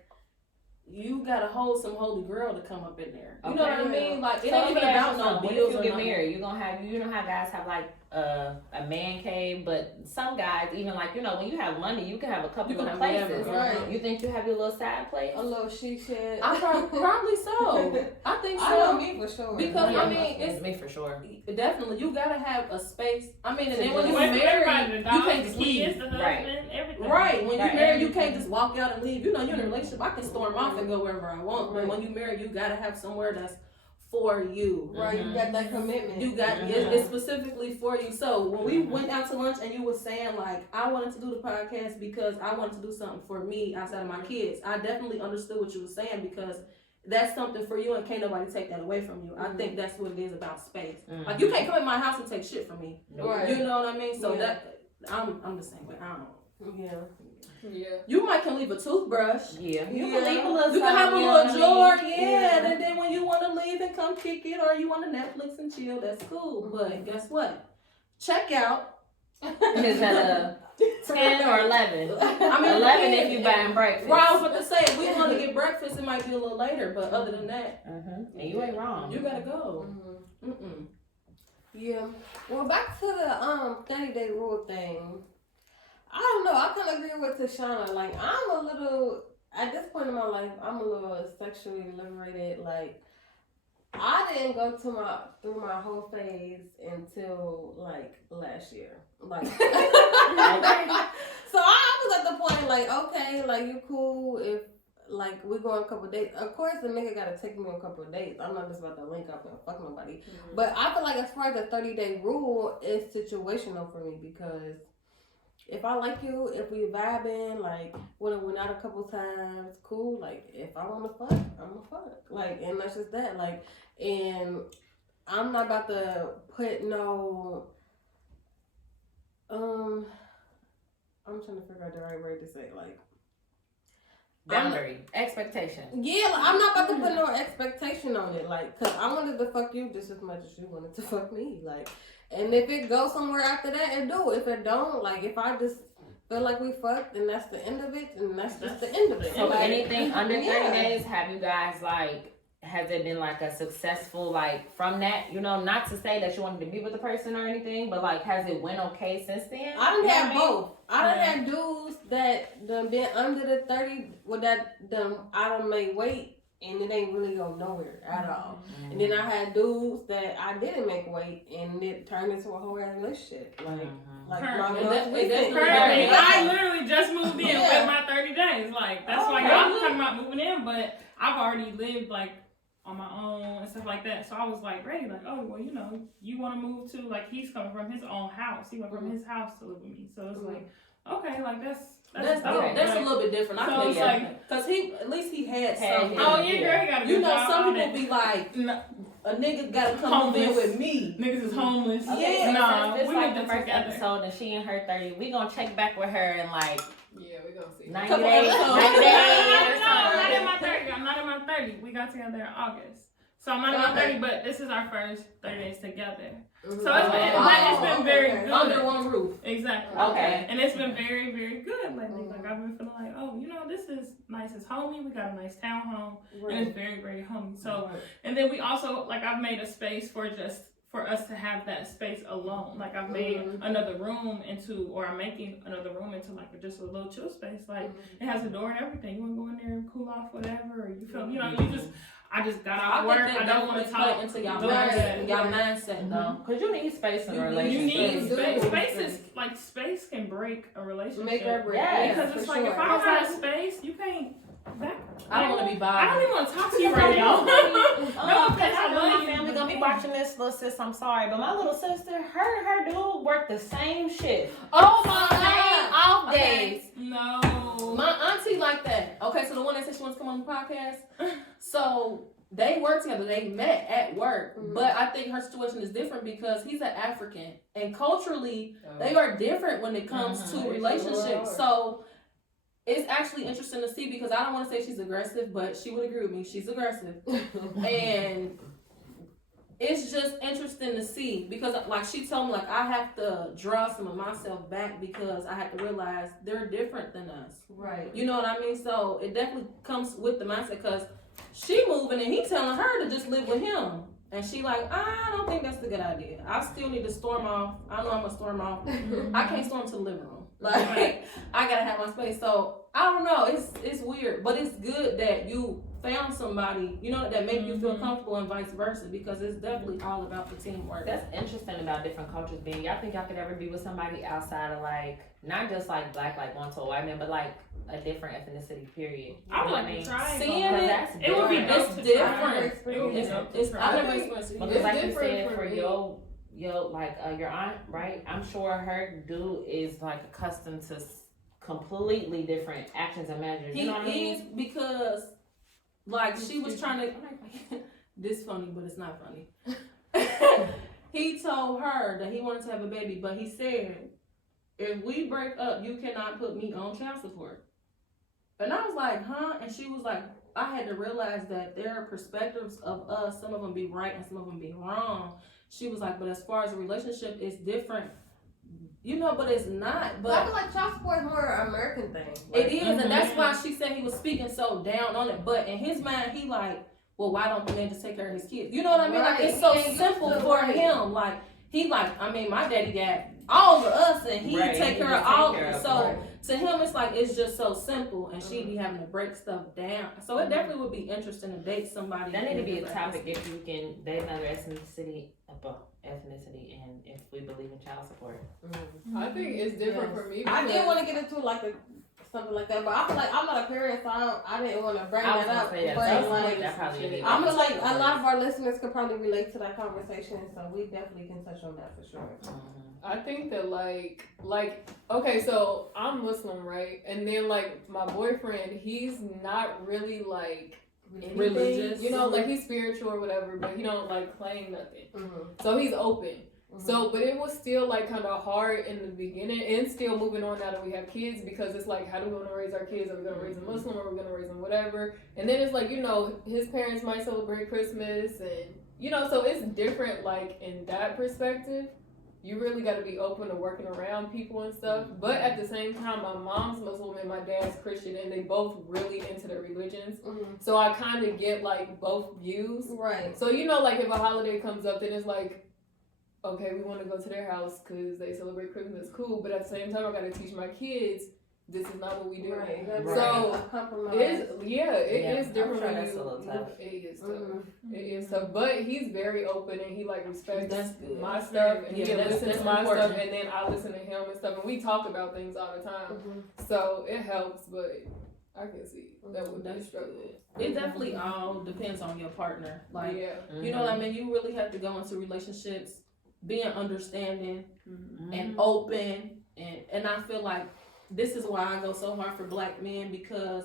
you gotta hold some holy grail to come up in there. You know what I mean? Like, it ain't even about no What bills if you or get nothing. married? You know how guys have like a man cave, but some guys even like when you have money, you can have a couple You can of have places. whatever. Right. You think you have your little side place? A little chic shit. I probably so. I think so. I know me for sure. Because, Yeah, I mean, it's me for sure. Definitely, you gotta have a space. I mean, and then when you Wait, married, everybody, the you dog, can't the just kids, leave. the husband, Right. everything. Right, when you Right. married, you can't just walk out and leave. You're in a relationship. I can storm off and go wherever I want. But Right. when you married, you gotta have somewhere that's for you. Right, you got that commitment. You got it's specifically for you. So when we went out to lunch and you were saying like, I wanted to do the podcast because I wanted to do something for me outside of my kids, I definitely understood what you were saying because that's something for you and can't nobody take that away from you. I think that's what it is about space. Like, you can't come in my house and take shit from me. Right. You know what I mean? So Yeah. that I'm the same way. I don't. Yeah. Yeah. You can leave a toothbrush. Yeah. You Yeah. can leave a little. You can have a something, you know little what I drawer, mean? yeah. And then when you want to leave and come kick it, or you want to Netflix and chill, that's cool. But guess what? Check out. Is that a 10 or 11? I mean, 11 if you buying breakfast. Right, I was about to say, if we want to get breakfast, it might be a little later. But other than that, And you ain't wrong. you gotta go. Yeah. Well, back to the 30-day rule thing. I don't know. I kind of agree with Tashana. Like, I'm a little, at this point in my life, I'm a little sexually liberated. Like, I didn't go through my whole phase until like last year. Like, so I was at the point like, okay, like you cool if like we go on a couple of dates. Of course, the nigga gotta take me on a couple of dates. I'm not just about to link up and fuck nobody. But I feel like as far as the 30-day rule, it's situational for me because if I like you, if we vibing, like when we went out a couple times, cool. Like if I want to fuck, I'm gonna fuck. Like, and that's just that. Like, and I'm not about to put no. I'm trying to figure out the right word to say. Like, Boundary, expectation. yeah, like, I'm not about to put no expectation on it. Like, cause I wanted to fuck you just as much as you wanted to fuck me. Like, and if it goes somewhere after that, it do. If it don't, like, if I just feel like we fucked and that's the end of it, and that's just the end of it. So like, anything under 30 days, have you guys like, has it been like a successful, like from that, you know, not to say that you wanted to be with the person or anything, but like, has it went okay since then? I done You know had what I mean? both. I done had dudes that done been under the 30, with that done, I done made weight, and it ain't really go nowhere at all. Mm-hmm. And then I had dudes that I didn't make weight, and it turned into a whole ass relationship. Like, like my Perfect. most recent. Perfect. Yeah. I literally just moved in Yeah. with my 30 days. Like, that's why Oh, y'all really? talking about moving in, but I've already lived, like, on my own and stuff like that. So I was like, ready, like, oh, well, you know, you want to move to, like, he's coming from his own house. He went from his house to live with me. So it's like, okay, like, that's That's dope. that's Like, a little bit different. I so feel it's like, like, cause at least he had Had something. his- oh, yeah, girl, he got a good You know, job, some all people that. be like, No, a nigga gotta come move in Homeless. with me. niggas is homeless. Okay, Yeah. so Nah, this we like need the to first together. episode, and she and her 30. We gonna check back with her in like Yeah, we gonna see. 90 Couple days. episodes. 90 No, days. I'm not in my 30. I'm not in my 30. We got together in August. So I'm not in my 30, but this is our first 30 days together. So it's been very good. Under one roof. Exactly. Okay. And it's been very, very good lately. Like, I've been feeling like, oh, you know, this is nice. It's homey. We got a nice townhome. And it's very, very homey. So, and then we also, like, I've made a space for us to have that space alone. Like, I've made another room into, or I'm making another room into, like, just a little chill space. Like, it has a door and everything. You want to go in there and cool off, whatever. Or you feel, you know, I just got off work. I don't want to talk. into y'all do that. mindset. Y'all mindset though. Cause you need space in a You relationship. need space. Space is like space can break a relationship. Make or break. Yeah, because it's like if I don't have space, you can't. I don't want to be I bothered. don't even want to talk to you right now. No offense, I love you. Family gonna gonna be watching this, little sis. I'm sorry, but my little sister, her dude worked the same shift. Oh my Same God. off Okay. days. No. My auntie like that. Okay, so the one that said she wants to come on the podcast. So they work together. They met at work, but I think her situation is different because he's an African, and culturally they are different when it comes to relationships. So it's actually interesting to see because I don't want to say she's aggressive, but she would agree with me. She's aggressive, and it's just interesting to see because, like, she told me, like, I have to draw some of myself back because I have to realize they're different than us. Right. You know what I mean? So it definitely comes with the mindset because she moving and he telling her to just live with him. And she like, I don't think that's a good idea. I still need to storm off. I know I'm gonna storm off. I can't storm to the living room. Like, I gotta have my space. So I don't know. It's weird, but it's good that you found somebody, you know, that make you feel comfortable and vice versa because it's definitely all about the teamwork. That's interesting about different cultures being. Y'all think y'all could ever be with somebody outside of like not just like black, like one to a white man, but like a different ethnicity. Period. I would You know like what to try. Seeing it. it, that's It would be different. dope It's to different. try. It would be dope to It's try. I never think- experienced it. Because It's like you different said, for for me. your aunt, right? I'm sure her dude is like accustomed to completely different actions and measures. You know what I He is mean? because, like, she was trying to. This funny, but it's not funny. He told her that he wanted to have a baby, but he said, "If we break up, you cannot put me on child support." And I was like, "Huh?" And she was like, "I had to realize that there are perspectives of us. Some of them be right and some of them be wrong." She was like, "But as far as a relationship, it's different." You know, but it's not. But I feel like child support is more an American thing. It is, and that's why she said he was speaking so down on it. But in his mind, he like, well, why don't the man just take care of his kids? You know what I mean? Like, Right. it's so He ain't simple used to for it. him. Like, he like, I mean, my daddy got all of us, and he Right, take he care just of all take of care us. of So them. to him, it's like it's just so simple, and she be having to break stuff down. So it definitely would be interesting to date somebody. That need to be a different topic if you can date another ethnicity, and if we believe in child support. I think it's different for me. I did because- want to get into like something like that, but I feel like I'm not a parent, so I didn't want to bring I was that gonna up. say that. But That like, probably be I feel like a lot of our listeners could probably relate to that conversation, so we definitely can touch on that for sure. I think that like okay, so I'm Muslim, right? And then like my boyfriend, he's not really like anything, Religious. you know, like he's spiritual or whatever, but he don't like claim nothing. Mm-hmm. So he's open. So, but it was still like kind of hard in the beginning, and still moving on now that we have kids, because it's like, how do we want to raise our kids? Are we going to raise them Muslim, or are we going to raise them whatever? And then it's like, you know, his parents might celebrate Christmas, and you know, so it's different. Like in that perspective, you really got to be open to working around people and stuff. But at the same time, my mom's Muslim and my dad's Christian, and they both really into their religions. So I kind of get like both views. Right. So you know, like if a holiday comes up, then it's like, okay, we want to go to their house because they celebrate Christmas. Cool, but at the same time, I got to teach my kids this is not what we do. Right. So, a compromise. It is, it is I'm different sure when that's you. a little tough. It is tough. Mhm. It is tough, but he's very open and he like respects That's good. my stuff and Yeah, he that's- listens that's to my important. stuff, and then I listen to him and stuff, and we talk about things all the time. Mhm. So it helps, but I can see that would be a That's struggle. It definitely all depends on your partner. Like, Yeah. you know what I mean? You really have to go into relationships being understanding Mm-hmm. and open, and I feel like this is why I go so hard for black men, because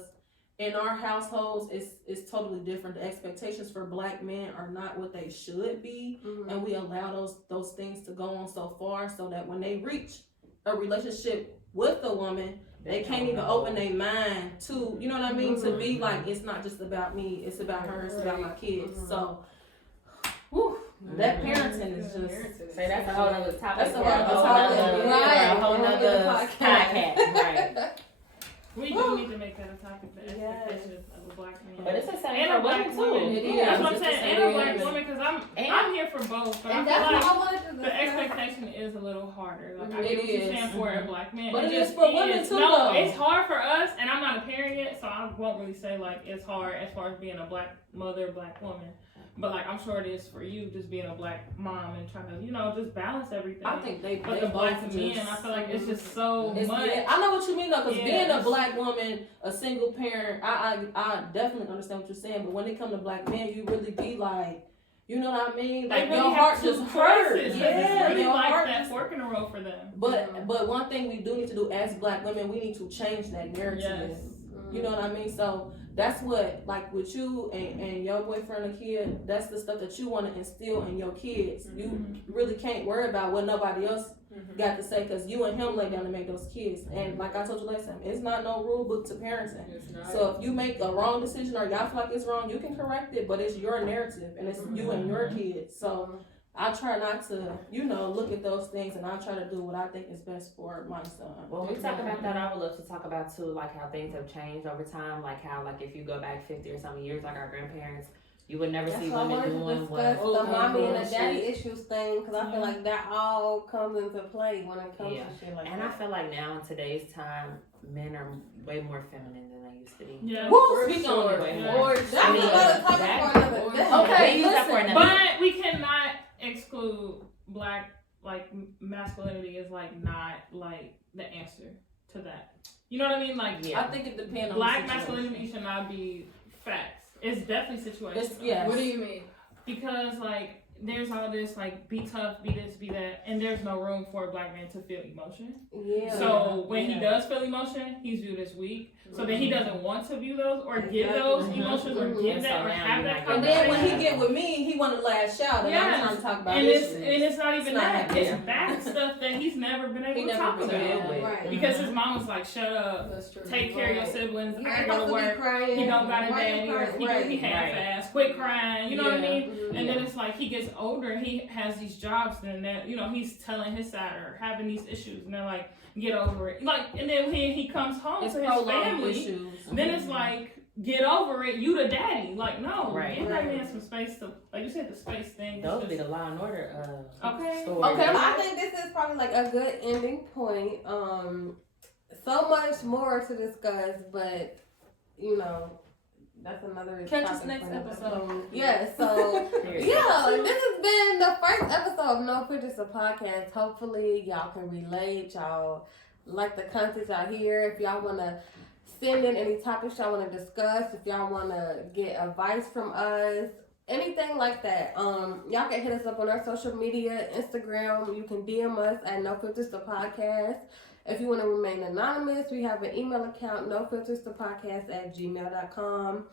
in our households it's totally different. The expectations for black men are not what they should be, Mhm. and we allow those things to go on so far so that when they reach a relationship with a woman, they can't even open their mind to, you know what I mean, to be like, it's not just about me, it's about her, it's about my kids. So whew, that parenting is just Say that's a whole other topic. That's a for whole other topic. Right. A whole nother podcast. Right. We do need to make that a topic, the Yes. expectations of a black man. But it's the same and for a black women woman. too. It is. That's what I'm It's saying. the And a same black women. woman, because And- I'm here for both. But And I that's feel what like I wanted to the discuss. expectation is a little harder. Like I It get what you're is. saying for a black man. But it just is for women too, No, though. it's hard for us, and I'm not a parent yet, so I won't really say like it's hard as far as being a black mother, black woman. But like I'm sure it is for you, just being a black mom and trying to, you know, just balance everything. I think they But they the both black just, men, I feel like it's just so it's, much. yeah, I know what you mean though, because Yeah, being a it's- black woman, a single parent, I definitely understand what you're saying. But when it comes to black men, you really be like, You know what I mean? They Like really your have heart two just hurts. choices. Yeah, It's really your like heart that just. fork in the road for them. But one thing we do need to do as Black women, we need to change that narrative. Yes. You know what I mean? So that's what, like with you and your boyfriend or kid, that's the stuff that you want to instill in your kids. You really can't worry about what nobody else got to say, because you and him lay down to make those kids. And like I told you last time, it's not no rule book to parenting. It's not. So if you make a wrong decision or y'all feel like it's wrong, you can correct it, but it's your narrative and it's you and your kids. So I try not to, look at those things, and I try to do what I think is best for my son. Well, when we talk about that, I would love to talk about too, like how things have changed over time, like how, like if you go back 50 or something years, like our grandparents, you would never That's see why I women wanted to doing discuss what. the mommy and the shit. daddy issues thing, because I feel like that all comes into play when it comes Yeah. to shit like And that. I feel like now in today's time, men are way more feminine than they used to be. Yeah. Woo, For speak sure. on it. Yeah. For That's sure. another topic that- for another day. Okay, We use that for listen, another- But we cannot exclude Black, like, masculinity is like not like the answer to that. You know what I mean? Like, Yeah. I think it depends on Black the situation. masculinity should not be facts. It's definitely situational. Yes. What do you mean? Because like there's all this like be tough, be this, be that, and there's no room for a Black man to feel emotion. Yeah. So when he Yeah. does feel emotion, he's viewed as weak. So then he doesn't want to view those or give Exactly. those emotions or Mhm. give And that so or now have you're that not And getting then when he conversation. get with me, he want to lash out, and I'm Yes. trying to talk about And issues. it's not even It's not that. happening. It's back stuff that he's never been He able to never talk been about. able to. Right. Because his mom was like, shut up, That's true. take care of your Right. siblings, You I ain't gotta supposed to be work. crying. He don't got a Why you daddy, or crying? he Right. half-ass, quit crying, you know what I Yeah. mean? Mhm. And then it's like he gets older, he has these jobs, and that he's telling his side or having these issues, and they're like, get over it. Like, and then when he comes home It's to his prolonged family, issues. then it's like, get over it. You the daddy. Like, no, Right. give that Right. man some space to, like you said, the space thing. Those is be just- the Law and Order Okay. stories. Okay. I think this is probably like a good ending point. So much more to discuss, but that's another Catch us topic next for another episode. Yeah, so Period. yeah, this has been the first episode of No Filters, a podcast. Hopefully y'all can relate, y'all like the content y'all hear. If y'all wanna send in any topics y'all wanna discuss, if y'all wanna get advice from us, anything like that, y'all can hit us up on our social media, Instagram. You can DM us at No Filters the Podcast. If you want to remain anonymous, we have an email account, nofilterstopodcast@gmail.com.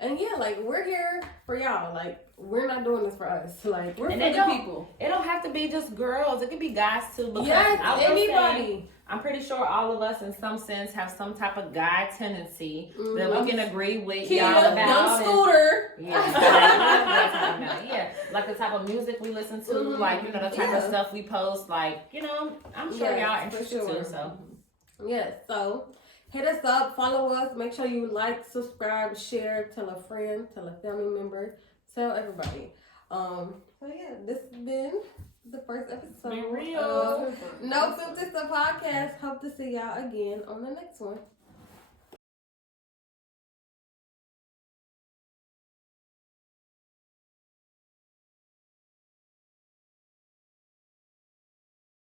And yeah, like, we're here for y'all. Like, we're not doing this for us. Like, We're And for they the don't- people. It don't have to be just girls. It can be guys too. Because yes, I will say, anybody. I'm pretty sure all of us, in some sense, have some type of guy tendency that we can agree with Kid, y'all about. young and- Scooter. Yeah, like the type of music we listen to, like the type of stuff we post, like I'm sure Yes, y'all for interested sure. too. So Yes, so hit us up, follow us, make sure you like, subscribe, share, tell a friend, tell a family member, tell everybody. So yeah, this has been the first episode Be real. of No Filters the Podcast. Hope to see y'all again on the next one.